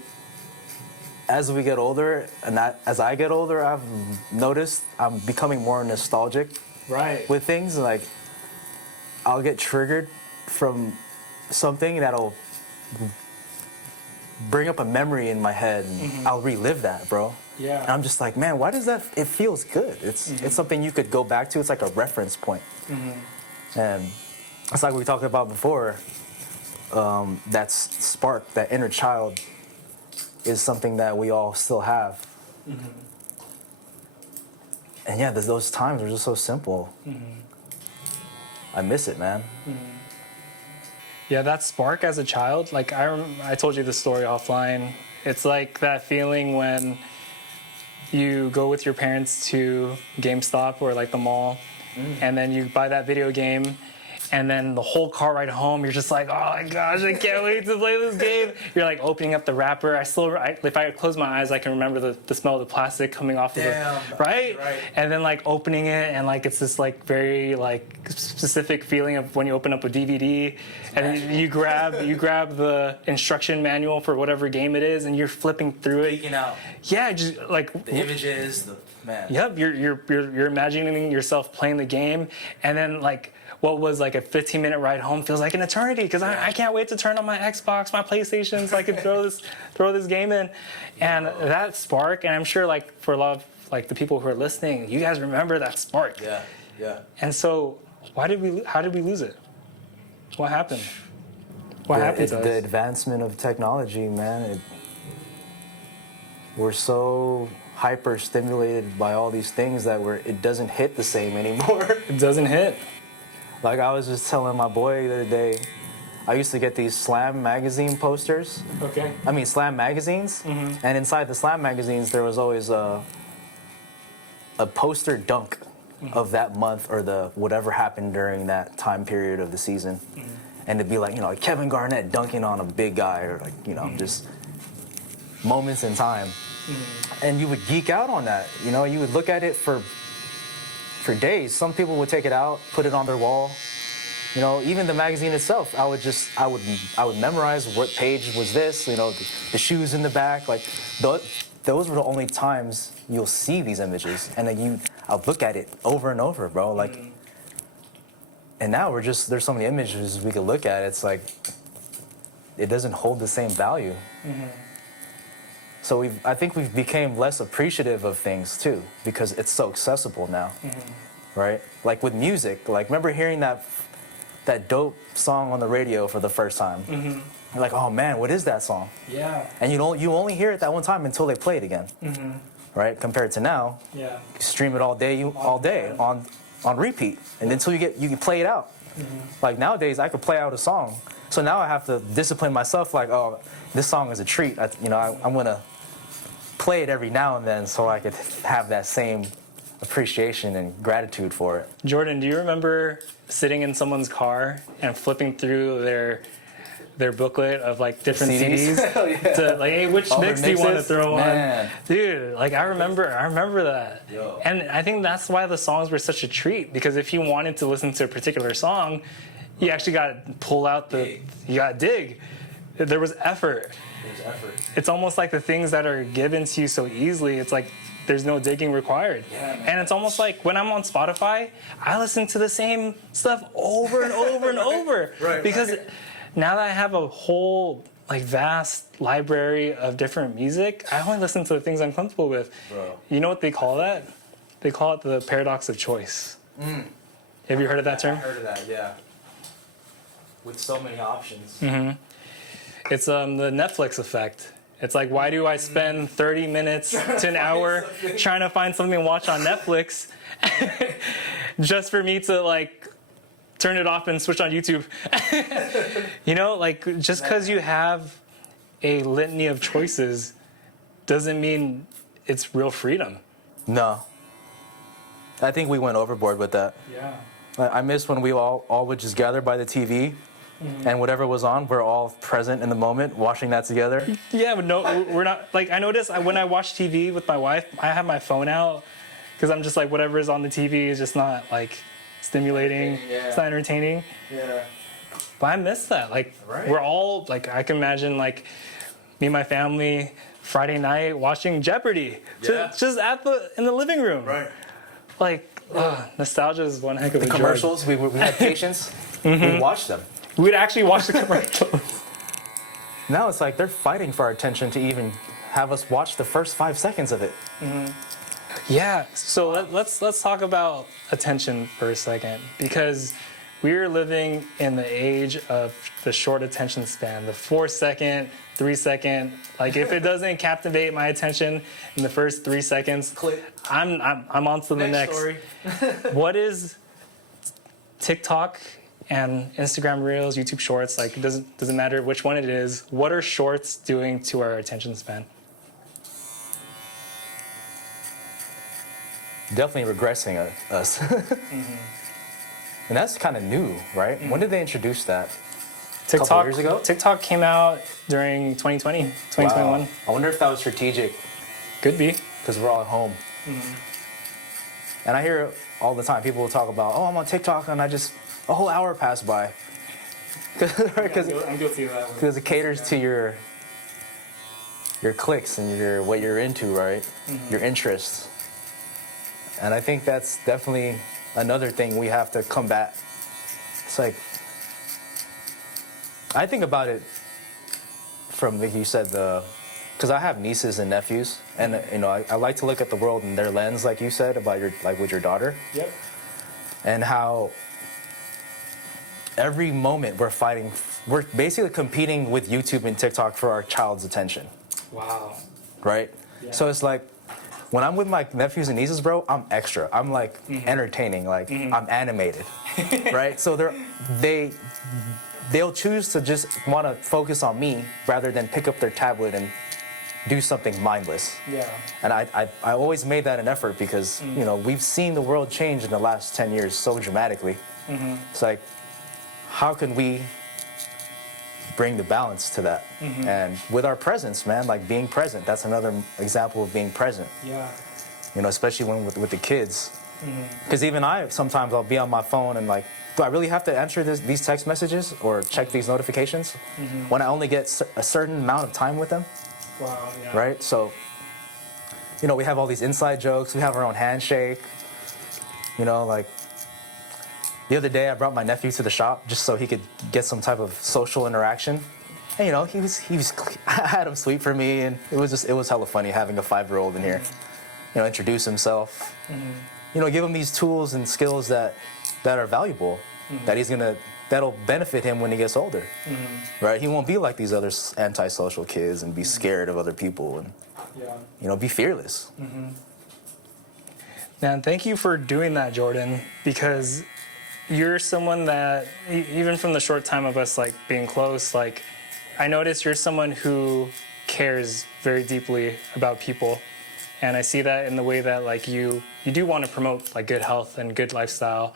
as we get older, and as I get older, I've noticed I'm becoming more nostalgic with things. Like, I'll get triggered from something that'll bring up a memory in my head, and I'll relive that, bro. Yeah. And I'm just like, man, why does that? It feels good. It's something you could go back to. It's like a reference point. And it's like we talked about before. That spark, that inner child, is something that we all still have. And yeah, those times are just so simple. I miss it, man. Yeah, that spark as a child, like I told you the story offline. It's like that feeling when you go with your parents to GameStop or like the mall, and then you buy that video game, and then the whole car ride home, you're just like, oh my gosh, I can't wait to play this game. You're like opening up the wrapper. If I close my eyes, I can remember the smell of the plastic coming off of it, right? And then like opening it, and like it's this like very like specific feeling of when you open up a DVD, and then you grab the instruction manual for whatever game it is, and you're flipping through it. Freaking out. Yeah, just like The images, man. Yep, you're imagining yourself playing the game, and then like what was like a 15-minute ride home feels like an eternity because I can't wait to turn on my Xbox, my PlayStation, so I can throw this game in, and that spark. And I'm sure like for a lot of like the people who are listening, you guys remember that spark. Yeah. And so how did we lose it? What happened? What happened to us? The advancement of technology, man. We're so hyper stimulated by all these things that it doesn't hit the same anymore. It doesn't hit. Like I was just telling my boy the other day, I used to get these Slam magazine posters. Okay. I mean Slam magazines, and inside the Slam magazines there was always a poster dunk of that month or the whatever happened during that time period of the season, and to be like, you know, like Kevin Garnett dunking on a big guy, or like, you know, just moments in time, and you would geek out on that. You know, you would look at it for days. Some people would take it out, put it on their wall. You know, even the magazine itself, I would memorize what page was this. You know, the shoes in the back, like those were the only times you'll see these images, and then I'll look at it over and over, bro. Like, and now there's so many images we could look at. It's like it doesn't hold the same value. So I think we've became less appreciative of things too, because it's so accessible now, right? Like with music, like remember hearing that dope song on the radio for the first time. You're like, oh man, what is that song? Yeah. And you only hear it that one time until they play it again, right? Compared to now, you stream it all day on repeat, and until you can play it out. Like nowadays, I could play out a song, so now I have to discipline myself. Like, oh, this song is a treat. I'm gonna play it every now and then so I could have that same appreciation and gratitude for it. Jordan, do you remember sitting in someone's car and flipping through their booklet of like different CDs to like, hey, which mix do you want to throw on? Dude, like I remember that. Yo. And I think that's why the songs were such a treat, because if you wanted to listen to a particular song, you actually got to pull out you got to dig. There was effort. It's almost like the things that are given to you so easily, it's like there's no digging required. And it's almost like when I'm on Spotify, I listen to the same stuff over and over and over. Because now that I have a whole like vast library of different music, I only listen to the things I'm comfortable with. You know what they call that? They call it the paradox of choice. Have you heard of that term? I've heard of that, yeah. With so many options. It's the Netflix effect. It's like, why do I spend 30 minutes to an hour trying to find something to watch on Netflix just for me to like turn it off and switch on YouTube? You know, like just because you have a litany of choices doesn't mean it's real freedom. No. I think we went overboard with that. Yeah. I miss when we all would just gather by the TV, and whatever was on, we're all present in the moment, watching that together. Yeah, but no, we're not. Like, I notice when I watch TV with my wife, I have my phone out because I'm just like, whatever is on the TV is just not like stimulating. It's not entertaining. But I miss that. Like, we're all like, I can imagine like me and my family Friday night watching Jeopardy, just in the living room. Like, nostalgia is one heck of a drug. The commercials, we had patience. We watched them. We'd actually watch the commercials. Now it's like they're fighting for our attention to even have us watch the first 5 seconds of it. Yeah, so let's talk about attention for a second, because we're living in the age of the short attention span, the 4-second, 3-second. Like if it doesn't captivate my attention in the first 3 seconds, click. I'm on to the next. Story. What is TikTok and Instagram Reels, YouTube Shorts? Like it doesn't matter which one it is. What are Shorts doing to our attention span? Definitely regressing us. And that's kind of new, right? When did they introduce that? A couple years ago? TikTok came out during 2020, 2021. Wow. I wonder if that was strategic. Could be. Because we're all at home. And I hear it all the time. People will talk about, oh, I'm on TikTok, and a whole hour passed by. Because I'm guilty of that one. Because it caters to your clicks and what you're into, right? Your interests. And I think that's definitely another thing we have to combat. It's like, I think about it from, like you said, because I have nieces and nephews, and you know, I like to look at the world in their lens, like you said, about with your daughter. Yep. And how every moment we're basically competing with YouTube and TikTok for our child's attention. Wow. Right? Yeah. So it's like, when I'm with my nephews and nieces, bro, I'm extra. I'm like entertaining, like I'm animated, right? So they'll choose to just want to focus on me rather than pick up their tablet and do something mindless. Yeah. And I always made that an effort because, you know, we've seen the world change in the last 10 years so dramatically. It's like, how can we bring the balance to that? And with our presence, man, like being present, that's another example of being present. Yeah. You know, especially when with the kids. Because even sometimes I'll be on my phone and like, do I really have to answer these text messages or check these notifications when I only get a certain amount of time with them? Wow. Yeah. Right? So, you know, we have all these inside jokes. We have our own handshake. You know, like the other day I brought my nephew to the shop just so he could get some type of social interaction. And, you know, he was I had him sweep for me, and it was hella funny having a 5-year-old in here. You know, introduce himself. You know, give him these tools and skills that are valuable, that'll benefit him when he gets older. Right? He won't be like these other antisocial kids and be scared of other people and, you know, be fearless. Man, thank you for doing that, Jordan, because you're someone that, even from the short time of us like being close, like I notice you're someone who cares very deeply about people. And I see that in the way that like you do want to promote like good health and good lifestyle,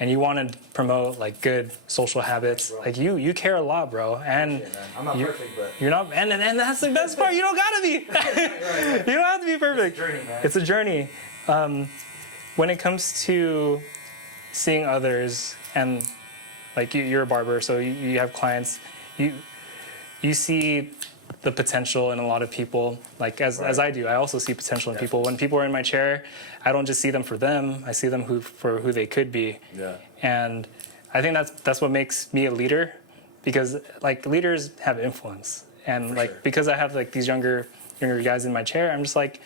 and you want to promote like good social habits. Like you care a lot, bro. And I'm not perfect, but you're not, and that's the best part. You don't gotta be. You don't have to be perfect. It's a journey, man. It's a journey. When it comes to seeing others, and like you're a barber, so you have clients, you see the potential in a lot of people, like as I do. I also see potential in people. When people are in my chair, I don't just see them for them. I see them for who they could be. Yeah. And I think that's what makes me a leader, because like leaders have influence. And because I have like these younger guys in my chair, I'm just like,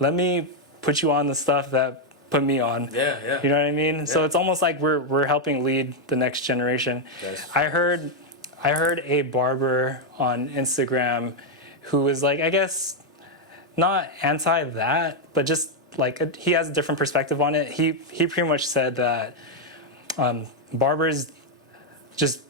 let me put you on the stuff that put me on. Yeah. You know what I mean? Yeah. So it's almost like we're helping lead the next generation. Yes. I heard a barber on Instagram who was like, I guess, not anti that, but just like he has a different perspective on it. He pretty much said that barbers just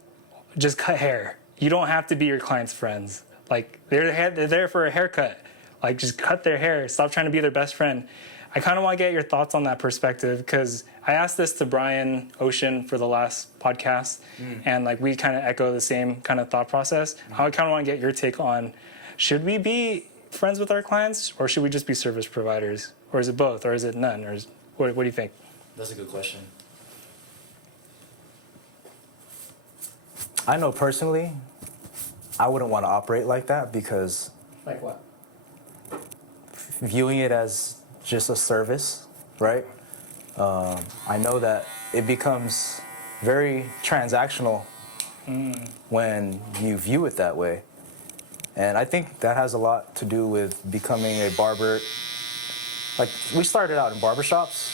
cut hair. You don't have to be your client's friends. Like they're there for a haircut. Like just cut their hair. Stop trying to be their best friend. I kind of want to get your thoughts on that perspective, because I asked this to Brian Ocean for the last podcast, and like we kind of echo the same kind of thought process. I kind of want to get your take on, should we be friends with our clients, or should we just be service providers, or is it both, or is it none, or what do you think? That's a good question. I know personally, I wouldn't want to operate like that, because Like what? viewing it as just a service, right? I know that it becomes very transactional when you view it that way. And I think that has a lot to do with becoming a barber. Like, we started out in barbershops,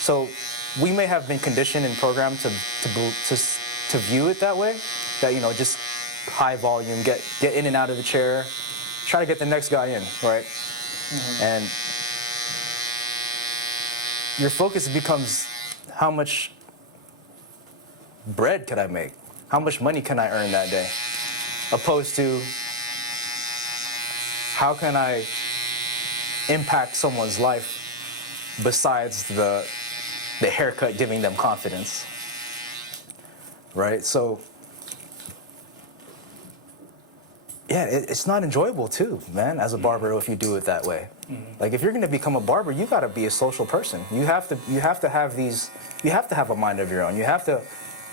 so we may have been conditioned and programmed to view it that way, that, you know, just high volume, get in and out of the chair, try to get the next guy in, right? And your focus becomes, how much bread can I make? How much money can I earn that day? Opposed to, how can I impact someone's life besides the haircut giving them confidence, right? So, yeah, it's not enjoyable too, man, as a barber, if you do it that way. Like, if you're gonna become a barber, you gotta be a social person. You have to have a mind of your own. You have to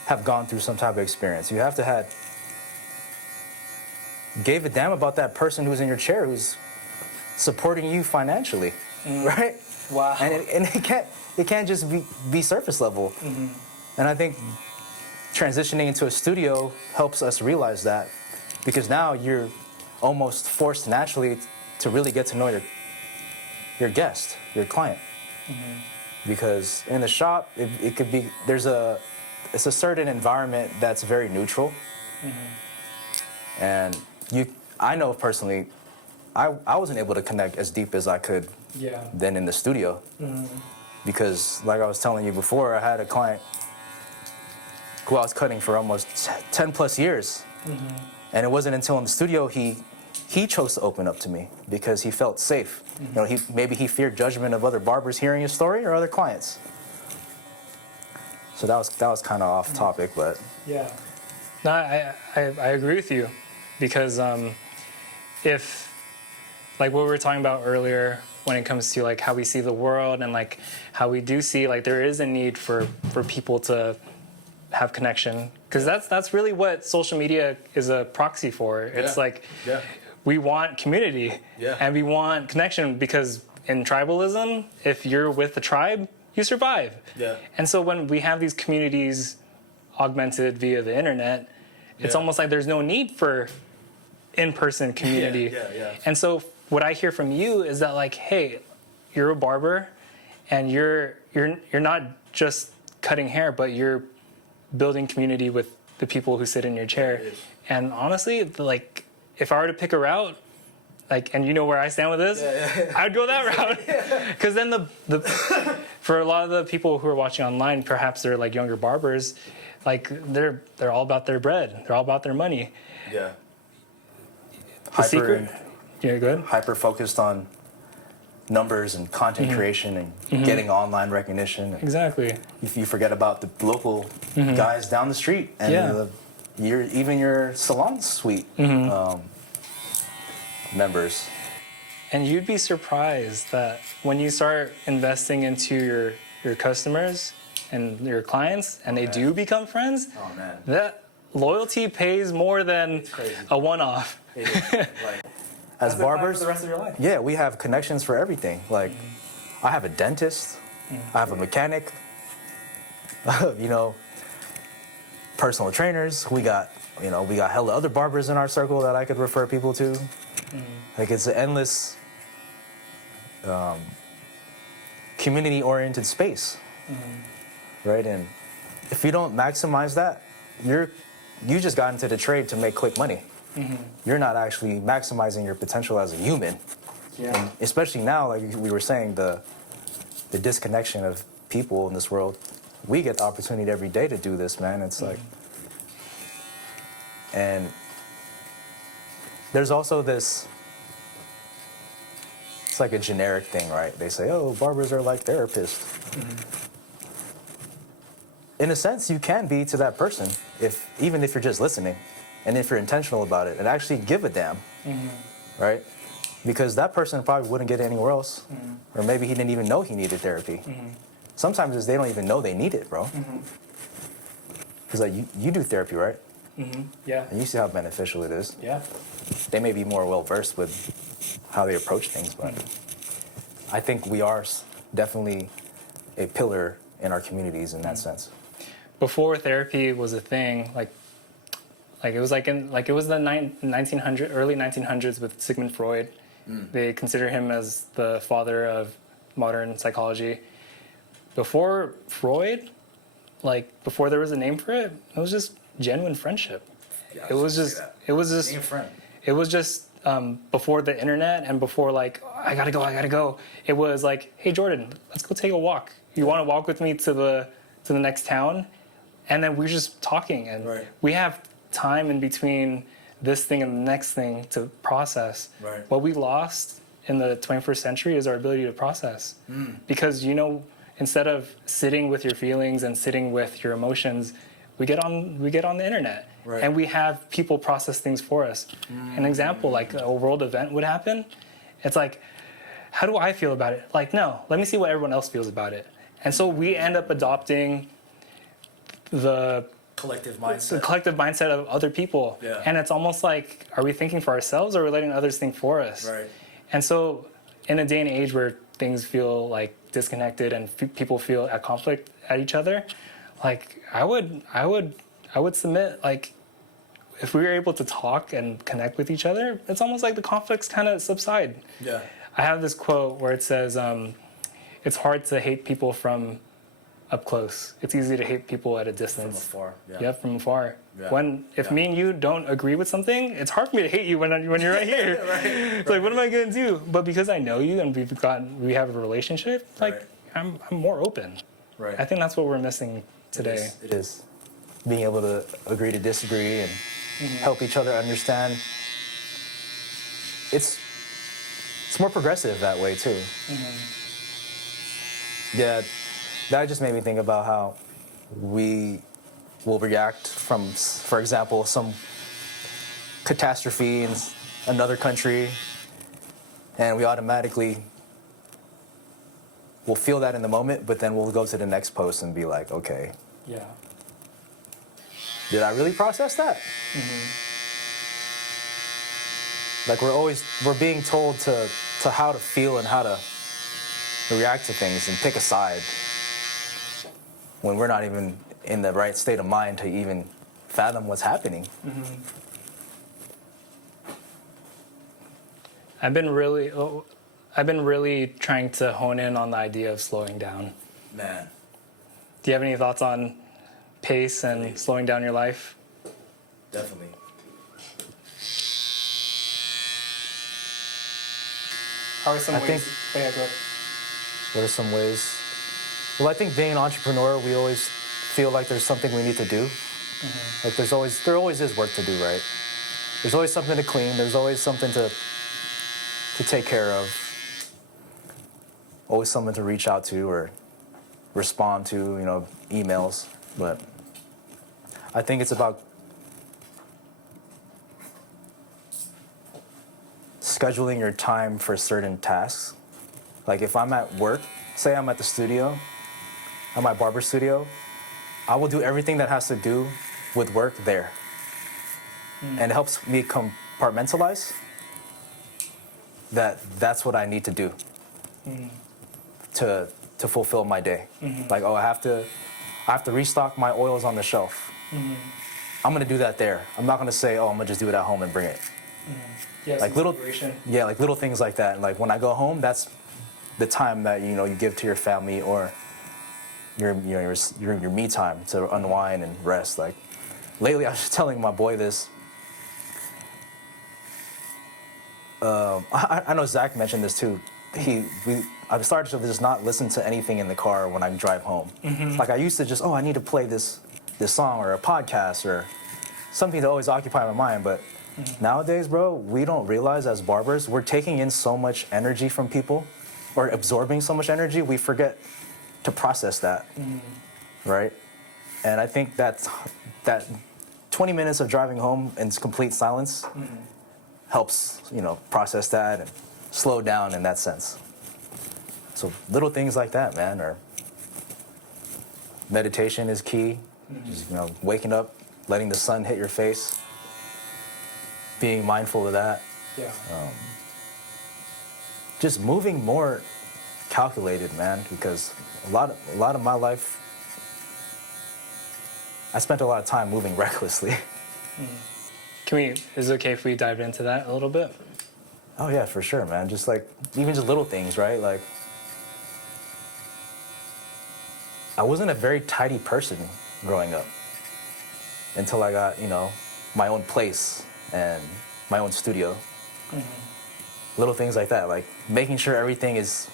have gone through some type of experience. You have to gave a damn about that person who's in your chair, who's supporting you financially, right? Wow. And it can't just be surface level. And I think transitioning into a studio helps us realize that, because now you're almost forced naturally to really get to know your guest, your client. Because in the shop, it could be, it's a certain environment that's very neutral. And I know personally, I wasn't able to connect as deep as I could then in the studio. Because like I was telling you before, I had a client who I was cutting for almost 10 plus years. And it wasn't until in the studio he he chose to open up to me because he felt safe. You know, maybe he feared judgment of other barbers hearing his story or other clients. So that was kind of off topic, but Yeah. No, I agree with you, because if, like what we were talking about earlier, when it comes to like how we see the world and like how we do see like there is a need for people to have connection, because that's really what social media is a proxy for. It's like we want community and we want connection, because in tribalism, if you're with the tribe, you survive. And so when we have these communities augmented via the internet, it's almost like there's no need for in-person community. And so what I hear from you is that like, hey, you're a barber and you're not just cutting hair, but you're building community with the people who sit in your chair. And honestly, like if I were to pick a route, like, and you know where I stand with this, I'd go that route. Because then the for a lot of the people who are watching online, perhaps they're like younger barbers, like they're all about their bread, they're all about their money. The secret. Yeah, go ahead. Hyper focused on numbers and content creation and getting online recognition. Exactly. If you forget about the local guys down the street and even your salon suite members. And you'd be surprised that when you start investing into your customers and your clients, and they do become friends, that loyalty pays more than a one-off. As barbers, for the rest of your life. Yeah, we have connections for everything. Like, I have a dentist, I have a mechanic, you know, personal trainers. We got hella other barbers in our circle that I could refer people to. Like, it's an endless community-oriented space, right? And if you don't maximize that, you just got into the trade to make quick money. You're not actually maximizing your potential as a human. And especially now, like we were saying, the disconnection of people in this world. We get the opportunity every day to do this, man. It's like, and there's also this, it's like a generic thing, right? They say, oh, barbers are like therapists. In a sense, you can be to that person, even if you're just listening. And if you're intentional about it and actually give a damn, right? Because that person probably wouldn't get it anywhere else. Or maybe he didn't even know he needed therapy. Sometimes it's they don't even know they need it, bro. Because like you do therapy, right? Yeah. And you see how beneficial it is. Yeah. They may be more well-versed with how they approach things, but I think we are definitely a pillar in our communities in that sense. Before therapy was a thing, like it was it was the early 1900s with Sigmund Freud. They consider him as the father of modern psychology. Before Freud, before there was a name for it, it was just genuine friendship. It was just before the internet and before I gotta go. It was like, hey Jordan, let's go take a walk. You want to walk with me to the next town? And then we're just talking, and we have time in between this thing and the next thing to process. What we lost in the 21st century is our ability to process. Because, instead of sitting with your feelings and sitting with your emotions, we get on the internet. And we have people process things for us. An example, like a world event would happen. It's like, how do I feel about it? No, let me see what everyone else feels about it. And so we end up adopting the collective mindset of other people. And it's almost like, are we thinking for ourselves or are we letting others think for us? And so in a day and age where things feel disconnected and people feel at conflict at each other, I would submit, if we were able to talk and connect with each other, it's almost like the conflicts kind of subside. I have this quote where it says, it's hard to hate people from up close. It's easy to hate people at a distance. From afar. From afar. If me and you don't agree with something, it's hard for me to hate you when you're right here. It's like, what am I gonna do? But because I know you and we have a relationship, I'm more open. I think that's what we're missing today. It is. Being able to agree to disagree and help each other understand it's more progressive that way too. Yeah, that just made me think about how we will react from, for example, some catastrophe in another country, and we automatically will feel that in the moment, but then we'll go to the next post and be like, okay, Yeah. did I really process that? Like we're being told to how to feel and how to react to things and pick a side when we're not even in the right state of mind to even fathom what's happening. I've been really trying to hone in on the idea of slowing down. Man. Do you have any thoughts on pace and slowing down your life? Definitely. How are some I ways? think- Oh, yeah, go ahead. What are some ways? Well, I think being an entrepreneur, we always feel like there's something we need to do. Like there always is work to do, right? There's always something to clean. There's always something to take care of. Always someone to reach out to or respond to, emails. But I think it's about scheduling your time for certain tasks. Like if I'm at work, say I'm at the studio, at my barber studio, I will do everything that has to do with work there. And it helps me compartmentalize that's what I need to do to fulfill my day. Like, I have to restock my oils on the shelf. I'm gonna do that there. I'm not gonna say, I'm gonna just do it at home and bring it. Yeah, Like like little things like that. Like when I go home, that's the time that you give to your family or your me time to unwind and rest. Like lately, I was just telling my boy this. I know Zach mentioned this too. I've started to just not listen to anything in the car when I drive home. Like I used to just, I need to play this song or a podcast or something to always occupy my mind. But nowadays, bro, we don't realize as barbers, we're taking in so much energy from people or absorbing so much energy, we forget to process that, right? And I think that 20 minutes of driving home in complete silence helps, process that and slow down in that sense. So little things like that, man, or meditation is key. Just, waking up, letting the sun hit your face, being mindful of that. Yeah. Just moving more calculated, man, because a lot of my life, I spent a lot of time moving recklessly. Is it okay if we dive into that a little bit? Oh yeah, for sure, man. Just like, even just little things, right? Like, I wasn't a very tidy person growing up until I got, my own place and my own studio. Little things like that, like making sure everything is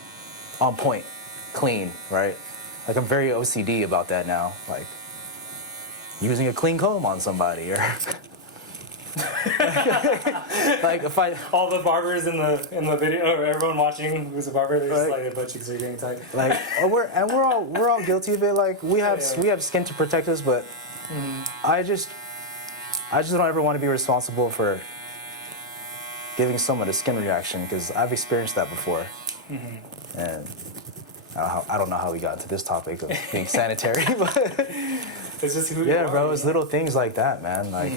on point, clean, right? Like I'm very OCD about that now, like using a clean comb on somebody or like if I All the barbers in the video, or everyone watching who's a barber, they're just like, their butt cheeks are getting tight. like we're all guilty of it. Like we have skin to protect us, but I just don't ever want to be responsible for giving someone a skin reaction because I've experienced that before. And I don't know how we got into this topic of being sanitary, but It's just who you are. yeah, bro, it's little things like that, man. Like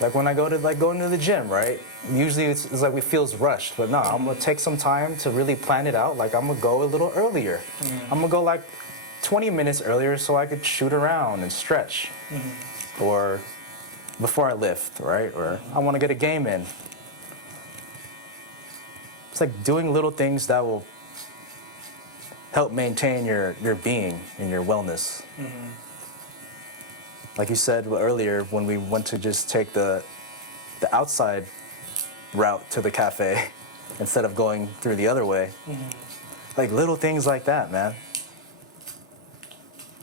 like when I go into the gym, right? Usually it's like we feels rushed, but no, I'm gonna take some time to really plan it out. Like I'm gonna go a little earlier. I'm gonna go like 20 minutes earlier so I could shoot around and stretch, or before I lift, right? Or I want to get a game in. It's like doing little things that will help maintain your being and your wellness. Like you said earlier, when we went to just take the outside route to the cafe instead of going through the other way. Like little things like that, man.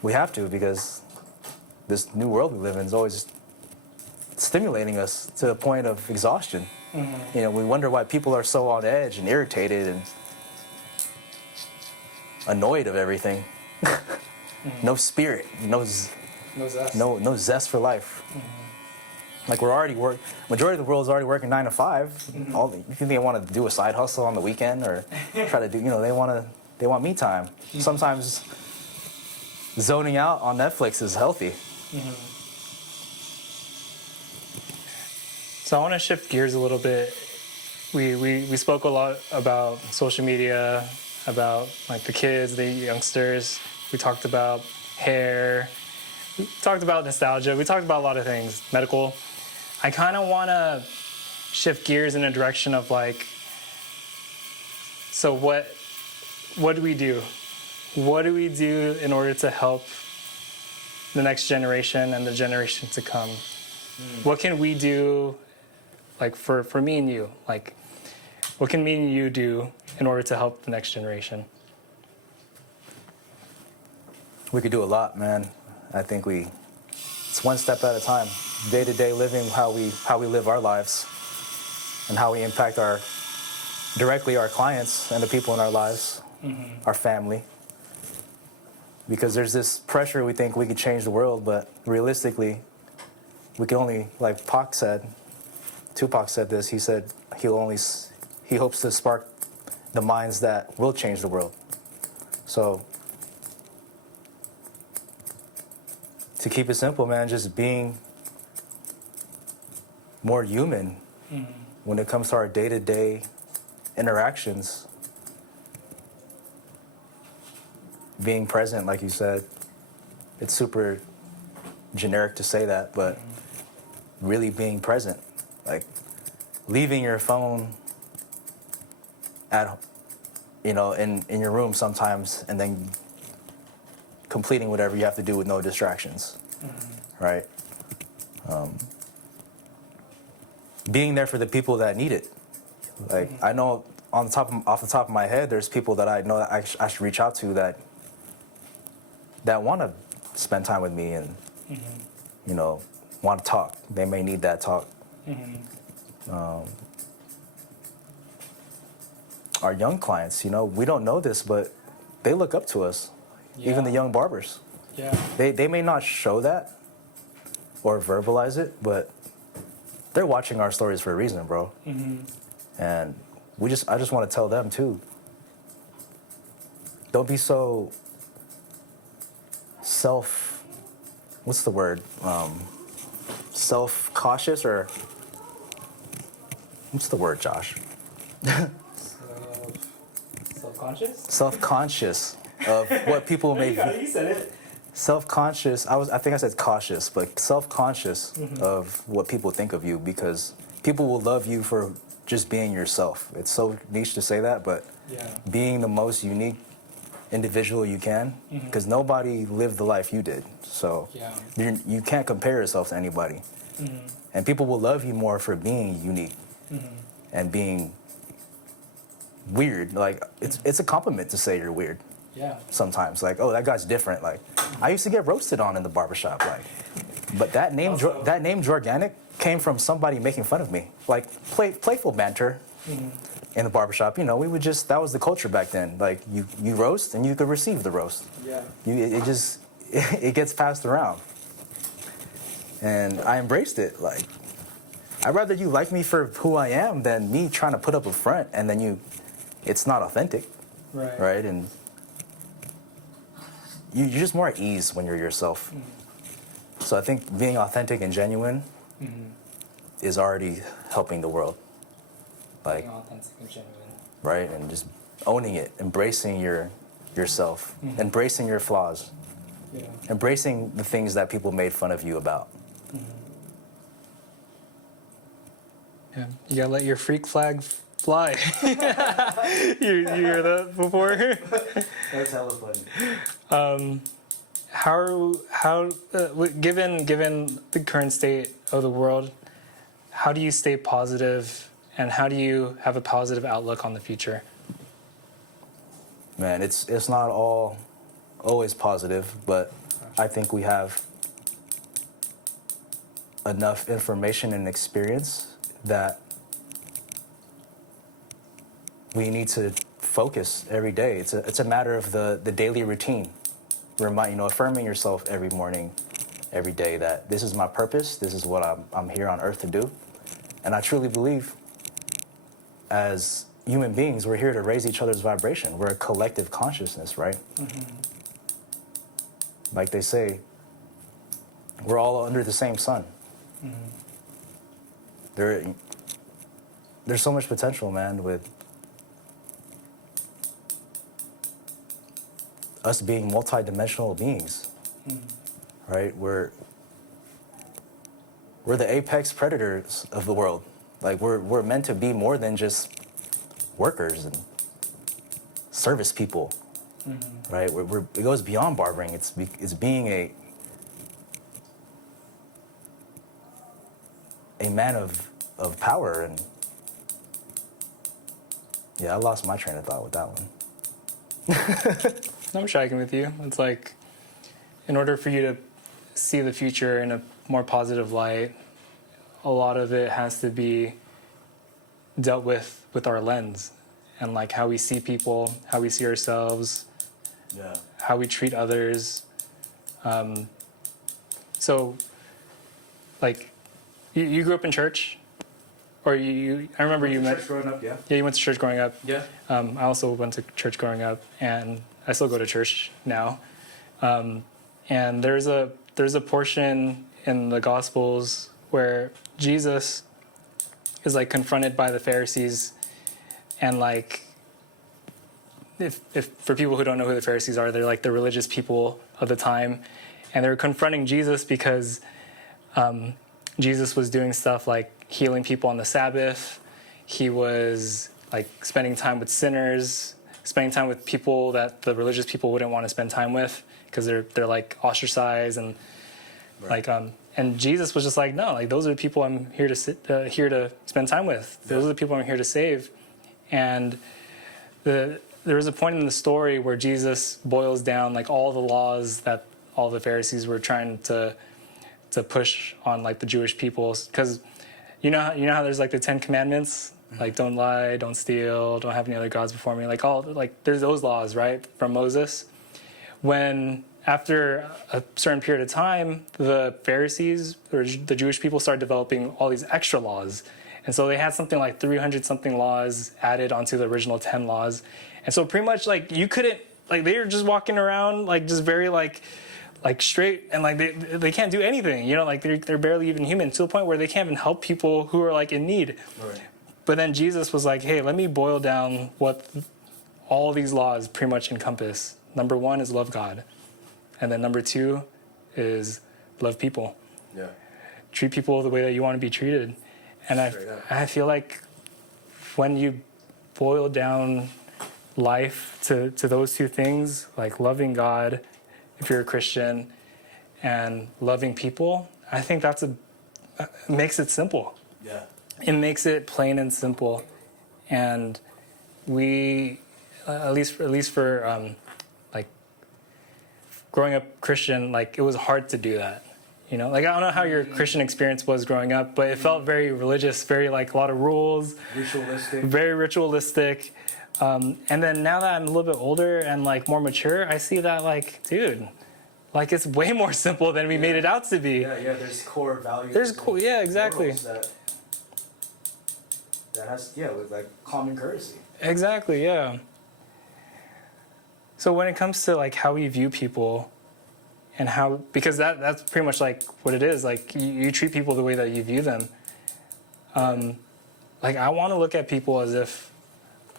We have to, because this new world we live in is always stimulating us to the point of exhaustion. You know, we wonder why people are so on edge and irritated and annoyed of everything. No spirit, No zest. no zest for life. Like we're already majority of the world is already working 9 to 5. All you think they want to do a side hustle on the weekend or try to do, you know, they want me time. Sometimes zoning out on Netflix is healthy. So I want to shift gears a little bit. We spoke a lot about social media, about like the kids, the youngsters. We talked about hair. We talked about nostalgia. We talked about a lot of things, medical. I kind of want to shift gears in a direction of like, so what do we do? What do we do in order to help the next generation and the generation to come? What can we do, like for me and you? Like, what can me and you do in order to help the next generation? We could do a lot, man. I think it's one step at a time. Day-to-day living, how we live our lives and how we impact directly our clients and the people in our lives, our family. Because there's this pressure we think we could change the world, but realistically, we can only, like Tupac said this, he said he hopes to spark the minds that will change the world. So to keep it simple, man, just being more human when it comes to our day-to-day interactions. Being present, like you said, it's super generic to say that, but really being present, like leaving your phone at, you know, in your room sometimes, and then completing whatever you have to do with no distractions, right? Being there for the people that need it. Like I know off the top of my head, there's people that I know that I should reach out to that want to spend time with me and you know, want to talk. They may need that talk. Our young clients, you know, we don't know this, but they look up to us. Even the young barbers. Yeah. They may not show that or verbalize it, but they're watching our stories for a reason, bro. And I just want to tell them too. Don't be so what's the word? Self-cautious, or what's the word, Josh? Self-conscious? Self-conscious of what people may. You said it. Self-conscious. I think I said cautious, but self-conscious of what people think of you, because people will love you for just being yourself. It's so niche to say that, but being the most unique individual you can, because nobody lived the life you did. So you can't compare yourself to anybody. And people will love you more for being unique and being weird. Like it's a compliment to say you're weird. Sometimes, like, oh, that guy's different. Like, I used to get roasted on in the barbershop, like, but that name Jorganic came from somebody making fun of me, like playful banter in the barbershop. You know, we would just, that was the culture back then. Like, you roast and you could receive the roast. It gets passed around, and I embraced it. Like, I'd rather you like me for who I am than me trying to put up a front and then it's not authentic, right? And you're just more at ease when you're yourself. So I think being authentic and genuine is already helping the world. Like, Being authentic and genuine. Right? And just owning it, embracing yourself, embracing your flaws, embracing the things that people made fun of you about. Yeah, you gotta let your freak flag fly. you hear that before? That's hella funny. Given the current state of the world, how do you stay positive, and how do you have a positive outlook on the future? Man, it's not always positive, but I think we have enough information and experience that we need to focus every day. It's a matter of the daily routine. Affirming yourself every morning, every day that this is my purpose, this is what I'm here on earth to do. And I truly believe as human beings, we're here to raise each other's vibration. We're a collective consciousness, right? Mm-hmm. Like they say, we're all under the same sun. Mm-hmm. There's so much potential, man, with us being multidimensional beings, right? We're the apex predators of the world. Like we're meant to be more than just workers and service people, right? It goes beyond barbering. It's being a man of power. And yeah, I lost my train of thought with that one. I'm tracking with you. It's like, in order for you to see the future in a more positive light, a lot of it has to be dealt with our lens and like how we see people, how we see ourselves, how we treat others. So, like, you grew up in church, or I remember you met. Church growing up, yeah. Yeah, you went to church growing up. Yeah. I also went to church growing up, and I still go to church now. And there's a portion in the Gospels where Jesus is like confronted by the Pharisees, and like, if for people who don't know who the Pharisees are, they're like the religious people of the time, and they're confronting Jesus because Jesus was doing stuff like healing people on the Sabbath. He was like spending time with sinners, spending time with people that the religious people wouldn't want to spend time with because they're like ostracized and right. Like and Jesus was just like, no, like those are the people I'm here to here to spend time with. Those are the people I'm here to save. And there was a point in the story where Jesus boils down like all the laws that all the Pharisees were trying to push on like the Jewish people, because you know how there's like the 10 Commandments, like don't lie, don't steal, don't have any other gods before me, like all like there's those laws, right, from Moses. When after a certain period of time, the Pharisees or the Jewish people started developing all these extra laws, and so they had something like 300 something laws added onto the original 10 laws, and so pretty much like you couldn't, like they were just walking around like just very like straight, and like they can't do anything, like they're barely even human, to the point where they can't even help people who are like in need. Right. But then Jesus was like, hey, let me boil down what all these laws pretty much encompass. Number 1 is love God, and then number 2 is love people. Yeah. Treat people the way that you want to be treated. And I feel like when you boil down life to those 2 things, like loving God if you're a Christian, and loving people, I think makes it simple. Yeah. It makes it plain and simple. And we, at least for like growing up Christian, like it was hard to do that. Like I don't know how your Christian experience was growing up, but it felt very religious, very like a lot of rules, very ritualistic. And then now that I'm a little bit older and like more mature, I see that like, dude, like it's way more simple than we made it out to be. Yeah, there's core values. Yeah, exactly. That has, with like common courtesy. Exactly, yeah. So when it comes to like how we view people and how, because that's pretty much like what it is, like you treat people the way that you view them. Like I want to look at people as if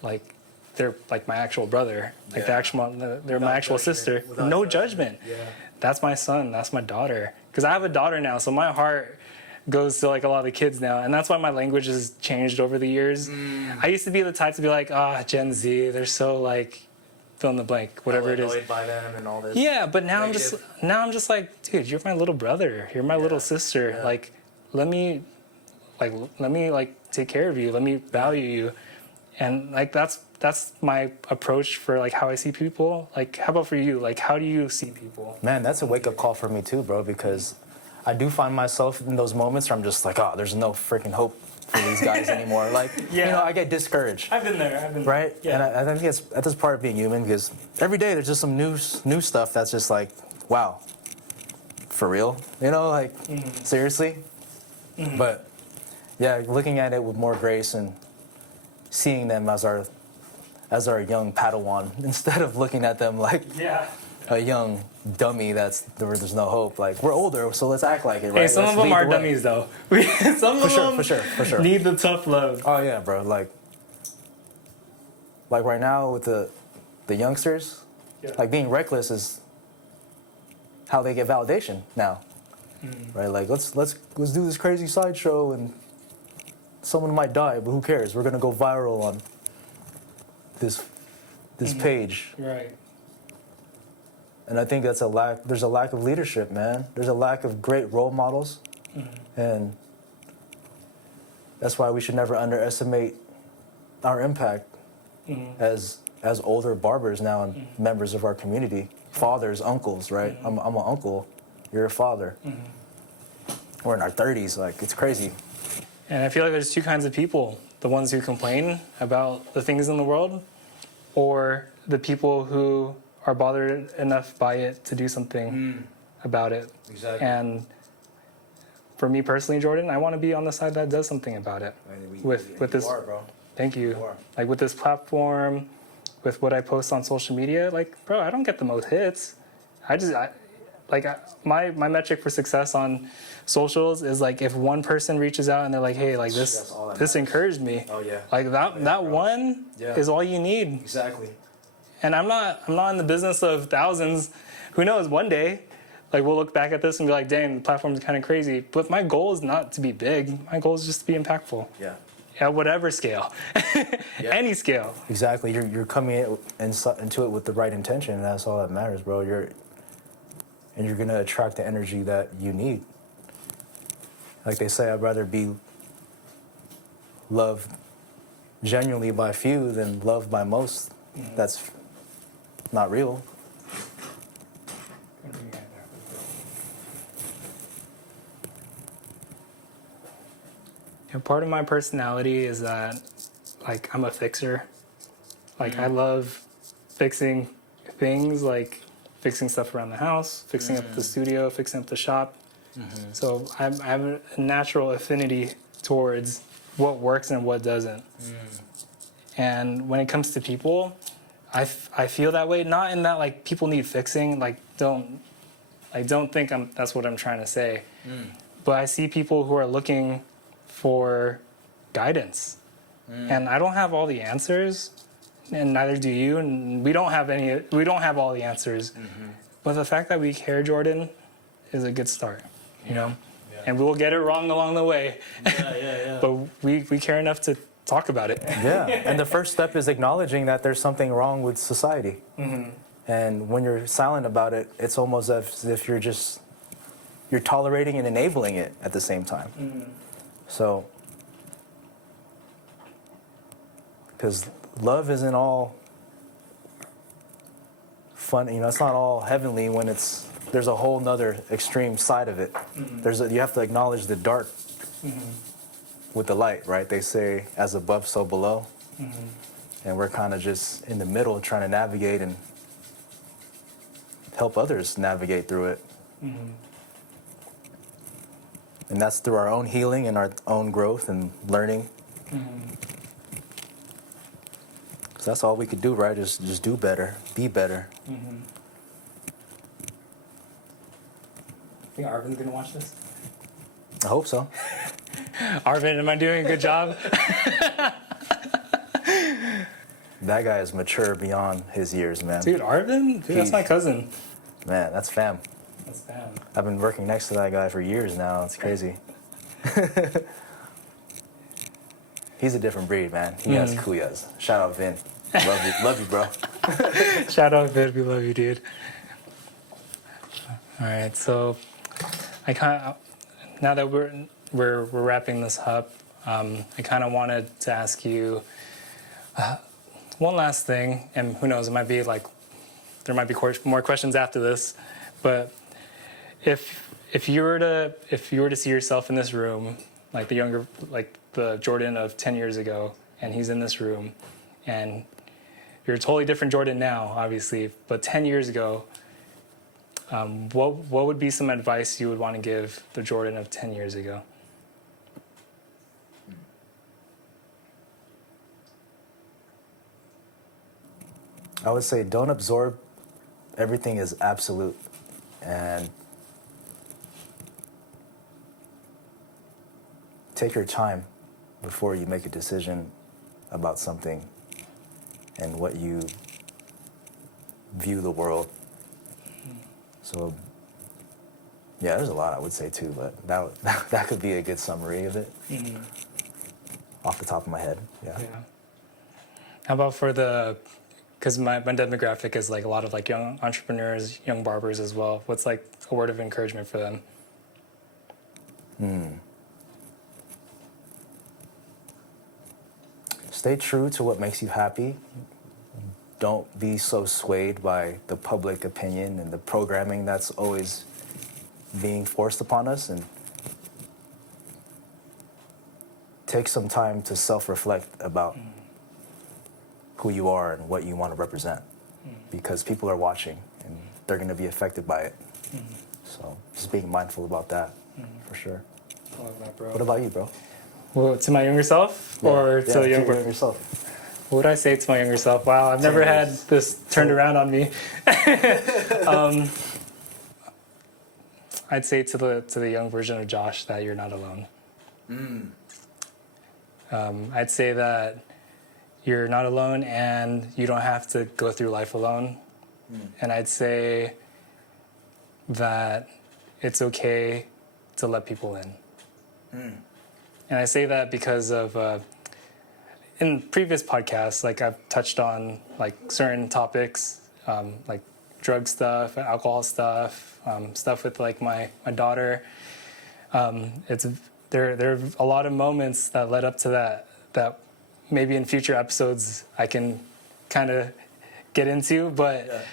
like they're like my actual brother, like they're my actual sister. No judgment. Yeah. That's my son. That's my daughter. Because I have a daughter now, so my heart goes to like a lot of the kids now, and that's why my language has changed over the years. I used to be the type to be like, Gen Z, they're so like fill in the blank, whatever it is. Annoyed by them and all this. Yeah, but now I'm just like, dude, you're my little brother. You're my little sister. Yeah. Like, let me take care of you. Let me value you. And like that's my approach for like how I see people. Like, how about for you? Like, how do you see people? Man, that's a wake up call for me too, bro. Because I do find myself in those moments where I'm just like, oh, there's no freaking hope for these guys anymore. Like, Yeah. you know, I get discouraged. I've been there. Right? Yeah. And I think that's part of being human, because every day there's just some new stuff that's just like, wow, for real? You know, like, seriously? But, yeah, looking at it with more grace and seeing them as our young Padawan, instead of looking at them like Yeah. a young dummy where there's no hope. Like, we're older, so let's act like it, right? Hey, some Let's of them lead are the way. dummies though. Some of them For sure. need the tough love. Oh yeah, bro. Like right now with the youngsters, Yeah. like being reckless is how they get validation now, right? Like let's do this crazy sideshow and someone might die, but who cares? We're gonna go viral on this page. Right. And I think that's there's a lack of leadership, man. There's a lack of great role models. And that's why we should never underestimate our impact as older barbers now and members of our community. Fathers, uncles, right? I'm an uncle. You're a father. We're in our 30s. Like, it's crazy. And I feel like there's two kinds of people: the ones who complain about the things in the world, or the people who are bothered enough by it to do something about it. Exactly. And for me personally, Jordan, I want to be on the side that does something about it. With this, you are, bro. thank you. You are. Like with this platform, with what I post on social media, like, bro, I don't get the most hits. My metric for success on socials is like if one person reaches out and they're like, hey, like That's all that this matters. encouraged me. Oh yeah. Like that bro. one Yeah. is all you need. Exactly. And I'm not in the business of thousands. Who knows, one day, like we'll look back at this and be like, dang, the platform's kind of crazy. But my goal is not to be big. My goal is just to be impactful. Yeah. At whatever scale. Any scale. Exactly. You're coming into it with the right intention, and that's all that matters, bro. You're gonna attract the energy that you need. Like they say, I'd rather be loved genuinely by few than loved by most. That's not real. And part of my personality is that, like, I'm a fixer. Like, I love fixing things, like fixing stuff around the house, fixing up the studio, fixing up the shop. So I have a natural affinity towards what works and what doesn't. And when it comes to people, I feel that way. Not in that like people need fixing. Like don't think that's what I'm trying to say. But I see people who are looking for guidance, and I don't have all the answers, and neither do you. And we don't have all the answers. But the fact that we care, Jordan, is a good start. You know, and we will get it wrong along the way. But we care enough to talk about it. Yeah, and the first step is acknowledging that there's something wrong with society. And when you're silent about it, it's almost as if you're tolerating and enabling it at the same time. So, because love isn't all fun, you know, it's not all heavenly when there's a whole nother extreme side of it. You have to acknowledge the dark with the light, right? They say, as above, so below. And we're kind of just in the middle trying to navigate and help others navigate through it. And that's through our own healing and our own growth and learning. Because that's all we could do, right? Just do better, be better. Think Arvin's gonna watch this? I hope so. Arvin, am I doing a good job? That guy is mature beyond his years, man. Dude, Arvin? Dude, that's my cousin. Man, that's fam. That's fam. I've been working next to that guy for years now. It's crazy. He's a different breed, man. He has kuyas. Shout out Vin. Love you, bro. Shout out, Vid. We love you, dude. All right, so now that we're wrapping this up, I kind of wanted to ask you one last thing, and who knows, there might be more questions after this, but if if you were to see yourself in this room, like the Jordan of 10 years ago, and he's in this room, and you're a totally different Jordan now, obviously, but 10 years ago, what would be some advice you would want to give the Jordan of 10 years ago? I would say don't absorb everything as absolute, and take your time before you make a decision about something and what you view the world. So, yeah, there's a lot I would say too, but that could be a good summary of it off the top of my head. Yeah. How about because my demographic is like a lot of like young entrepreneurs, young barbers as well. What's like a word of encouragement for them? Stay true to what makes you happy. Don't be so swayed by the public opinion and the programming that's always being forced upon us, and take some time to self-reflect about who you are and what you want to represent, because people are watching and they're going to be affected by it. So just being mindful about that, for sure. I love that, bro. What about you, bro? Well, to my younger self or to the younger self? What would I say to my younger self? Wow, I've never had this turned around on me. I'd say to the young version of Josh that you're not alone. I'd say that you're not alone and you don't have to go through life alone. And I'd say that it's okay to let people in. And I say that because of in previous podcasts, like I've touched on like certain topics, like drug stuff, alcohol stuff, stuff with like my daughter. There are a lot of moments that led up to that maybe in future episodes I can kind of get into, but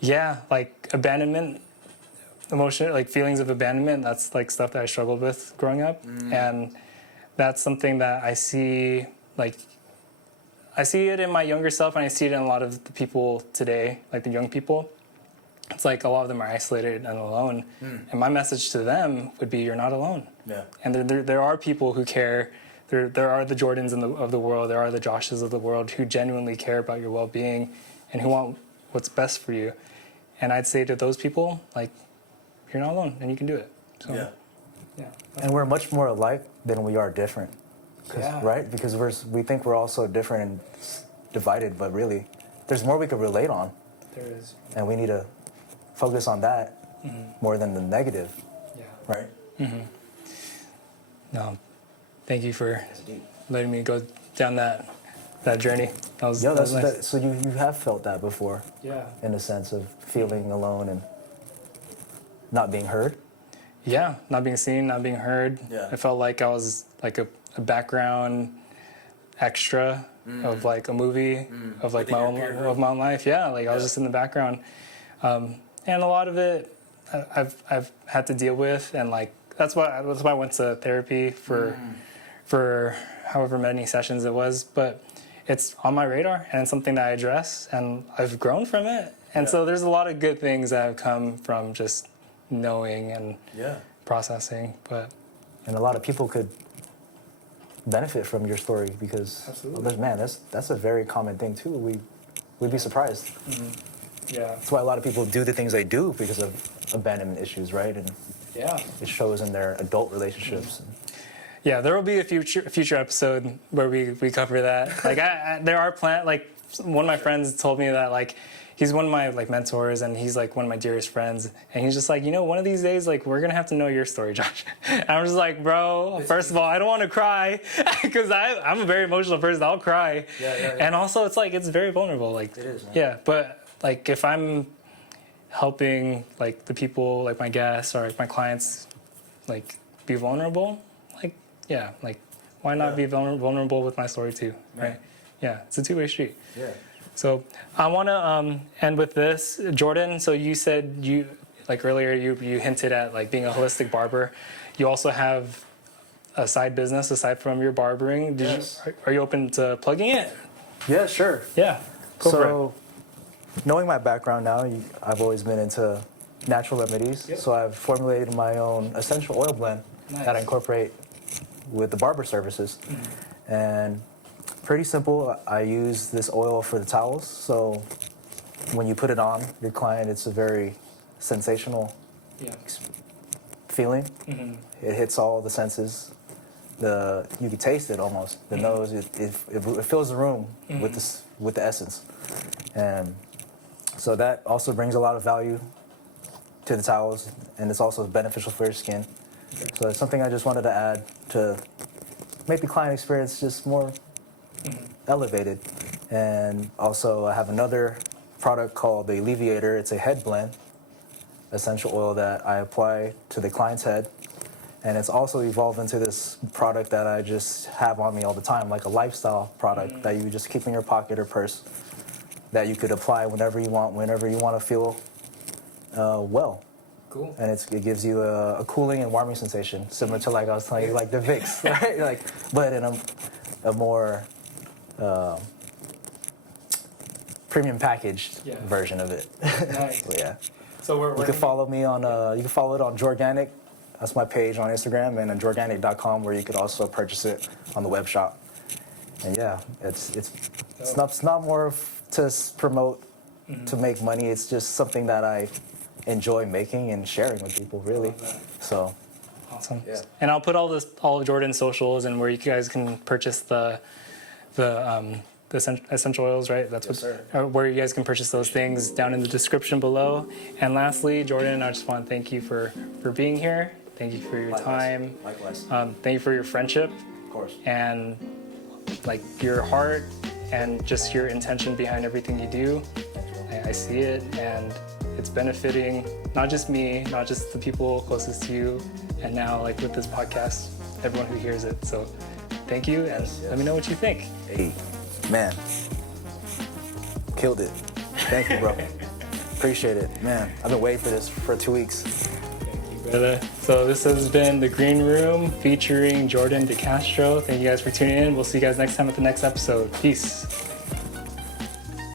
yeah, like abandonment, emotion, like feelings of abandonment, that's like stuff that I struggled with growing up. And that's something that I see it in my younger self, and I see it in a lot of the people today, like the young people. It's like a lot of them are isolated and alone. And my message to them would be, you're not alone. Yeah. And there are people who care. There are the Jordans of the world. There are the Joshes of the world who genuinely care about your well-being and who want what's best for you. And I'd say to those people, like, you're not alone and you can do it. So, yeah. And we're much more alike than we are different. Yeah. Right? Because we think we're all so different and divided, but really, there's more we could relate on. There is. And we need to focus on that more than the negative. Yeah. Right? No, thank you for letting me go down that journey. That was nice. So you have felt that before. Yeah. In a sense of feeling alone and not being heard. Yeah, not being seen, not being heard. Yeah. I felt like I was like a background extra of like a movie of like my own life. Yeah, like I was just in the background, and a lot of it I've had to deal with, and like that's why I went to therapy for however many sessions it was. But it's on my radar, and it's something that I address, and I've grown from it. And so there's a lot of good things that have come from just knowing and processing. And a lot of people could benefit from your story, because that's a very common thing too. We'd be surprised. Yeah. That's why a lot of people do the things they do, because of abandonment issues, right? And it shows in their adult relationships. Yeah, there will be a future episode where we cover that. Like there are like one of my friends told me that like he's one of my like mentors, and he's like one of my dearest friends, and he's just like, one of these days like we're gonna have to know your story, Josh. And I'm just like, bro, first of all, I don't want to cry because I'm a very emotional person. I'll cry. Yeah. And also it's like it's very vulnerable. Like it is. Man. Yeah, but like if I'm helping like the people, like my guests or like my clients, like be vulnerable, like why not be vulnerable with my story too, right? Yeah, it's a two-way street. Yeah. So I want to end with this, Jordan. So you said like earlier you hinted at like being a holistic barber. You also have a side business aside from your barbering. Yes. Are you open to plugging it? Yeah, sure. Yeah. Go for it. So, knowing my background now, I've always been into natural remedies. Yep. So I've formulated my own essential oil blend that I incorporate with the barber services. And pretty simple. I use this oil for the towels. So when you put it on your client, it's a very sensational Yeah. feeling. It hits all the senses. You can taste it almost. The nose, it fills the room with the essence, and so that also brings a lot of value to the towels, and it's also beneficial for your skin. So it's something I just wanted to add to make the client experience just more elevated. And also I have another product called the Alleviator. It's a head blend essential oil that I apply to the client's head. And it's also evolved into this product that I just have on me all the time, like a lifestyle product that you just keep in your pocket or purse that you could apply whenever you want to feel well. Cool. And it gives you a cooling and warming sensation, similar to like I was telling you, like the Vicks, right? Like, but in a more premium packaged version of it. Nice. So, yeah. So You can follow me on you can follow it on Jorganic. That's my page on Instagram, and on Jorganic.com, where you could also purchase it on the web shop. And yeah, it's not more to promote to make money. It's just something that I enjoy making and sharing with people, really. So awesome. Yeah. And I'll put all of Jordan's socials and where you guys can purchase the essential oils, right? That's Yes, where you guys can purchase those things down in the description below. And lastly, Jordan, I just want to thank you for being here. Thank you for your time. Likewise. Thank you for your friendship Of course. and like your heart and just your intention behind everything you do. I see it, and it's benefiting not just me, not just the people closest to you, and now like with this podcast, everyone who hears it. So thank you, and let me know what you think. Hey, man, killed it. Thank you, bro. Appreciate it, man. I've been waiting for this for 2 weeks. Brother. So this has been The Green Room featuring Jordan De Castro. Thank you guys for tuning in. We'll see you guys next time at the next episode. Peace.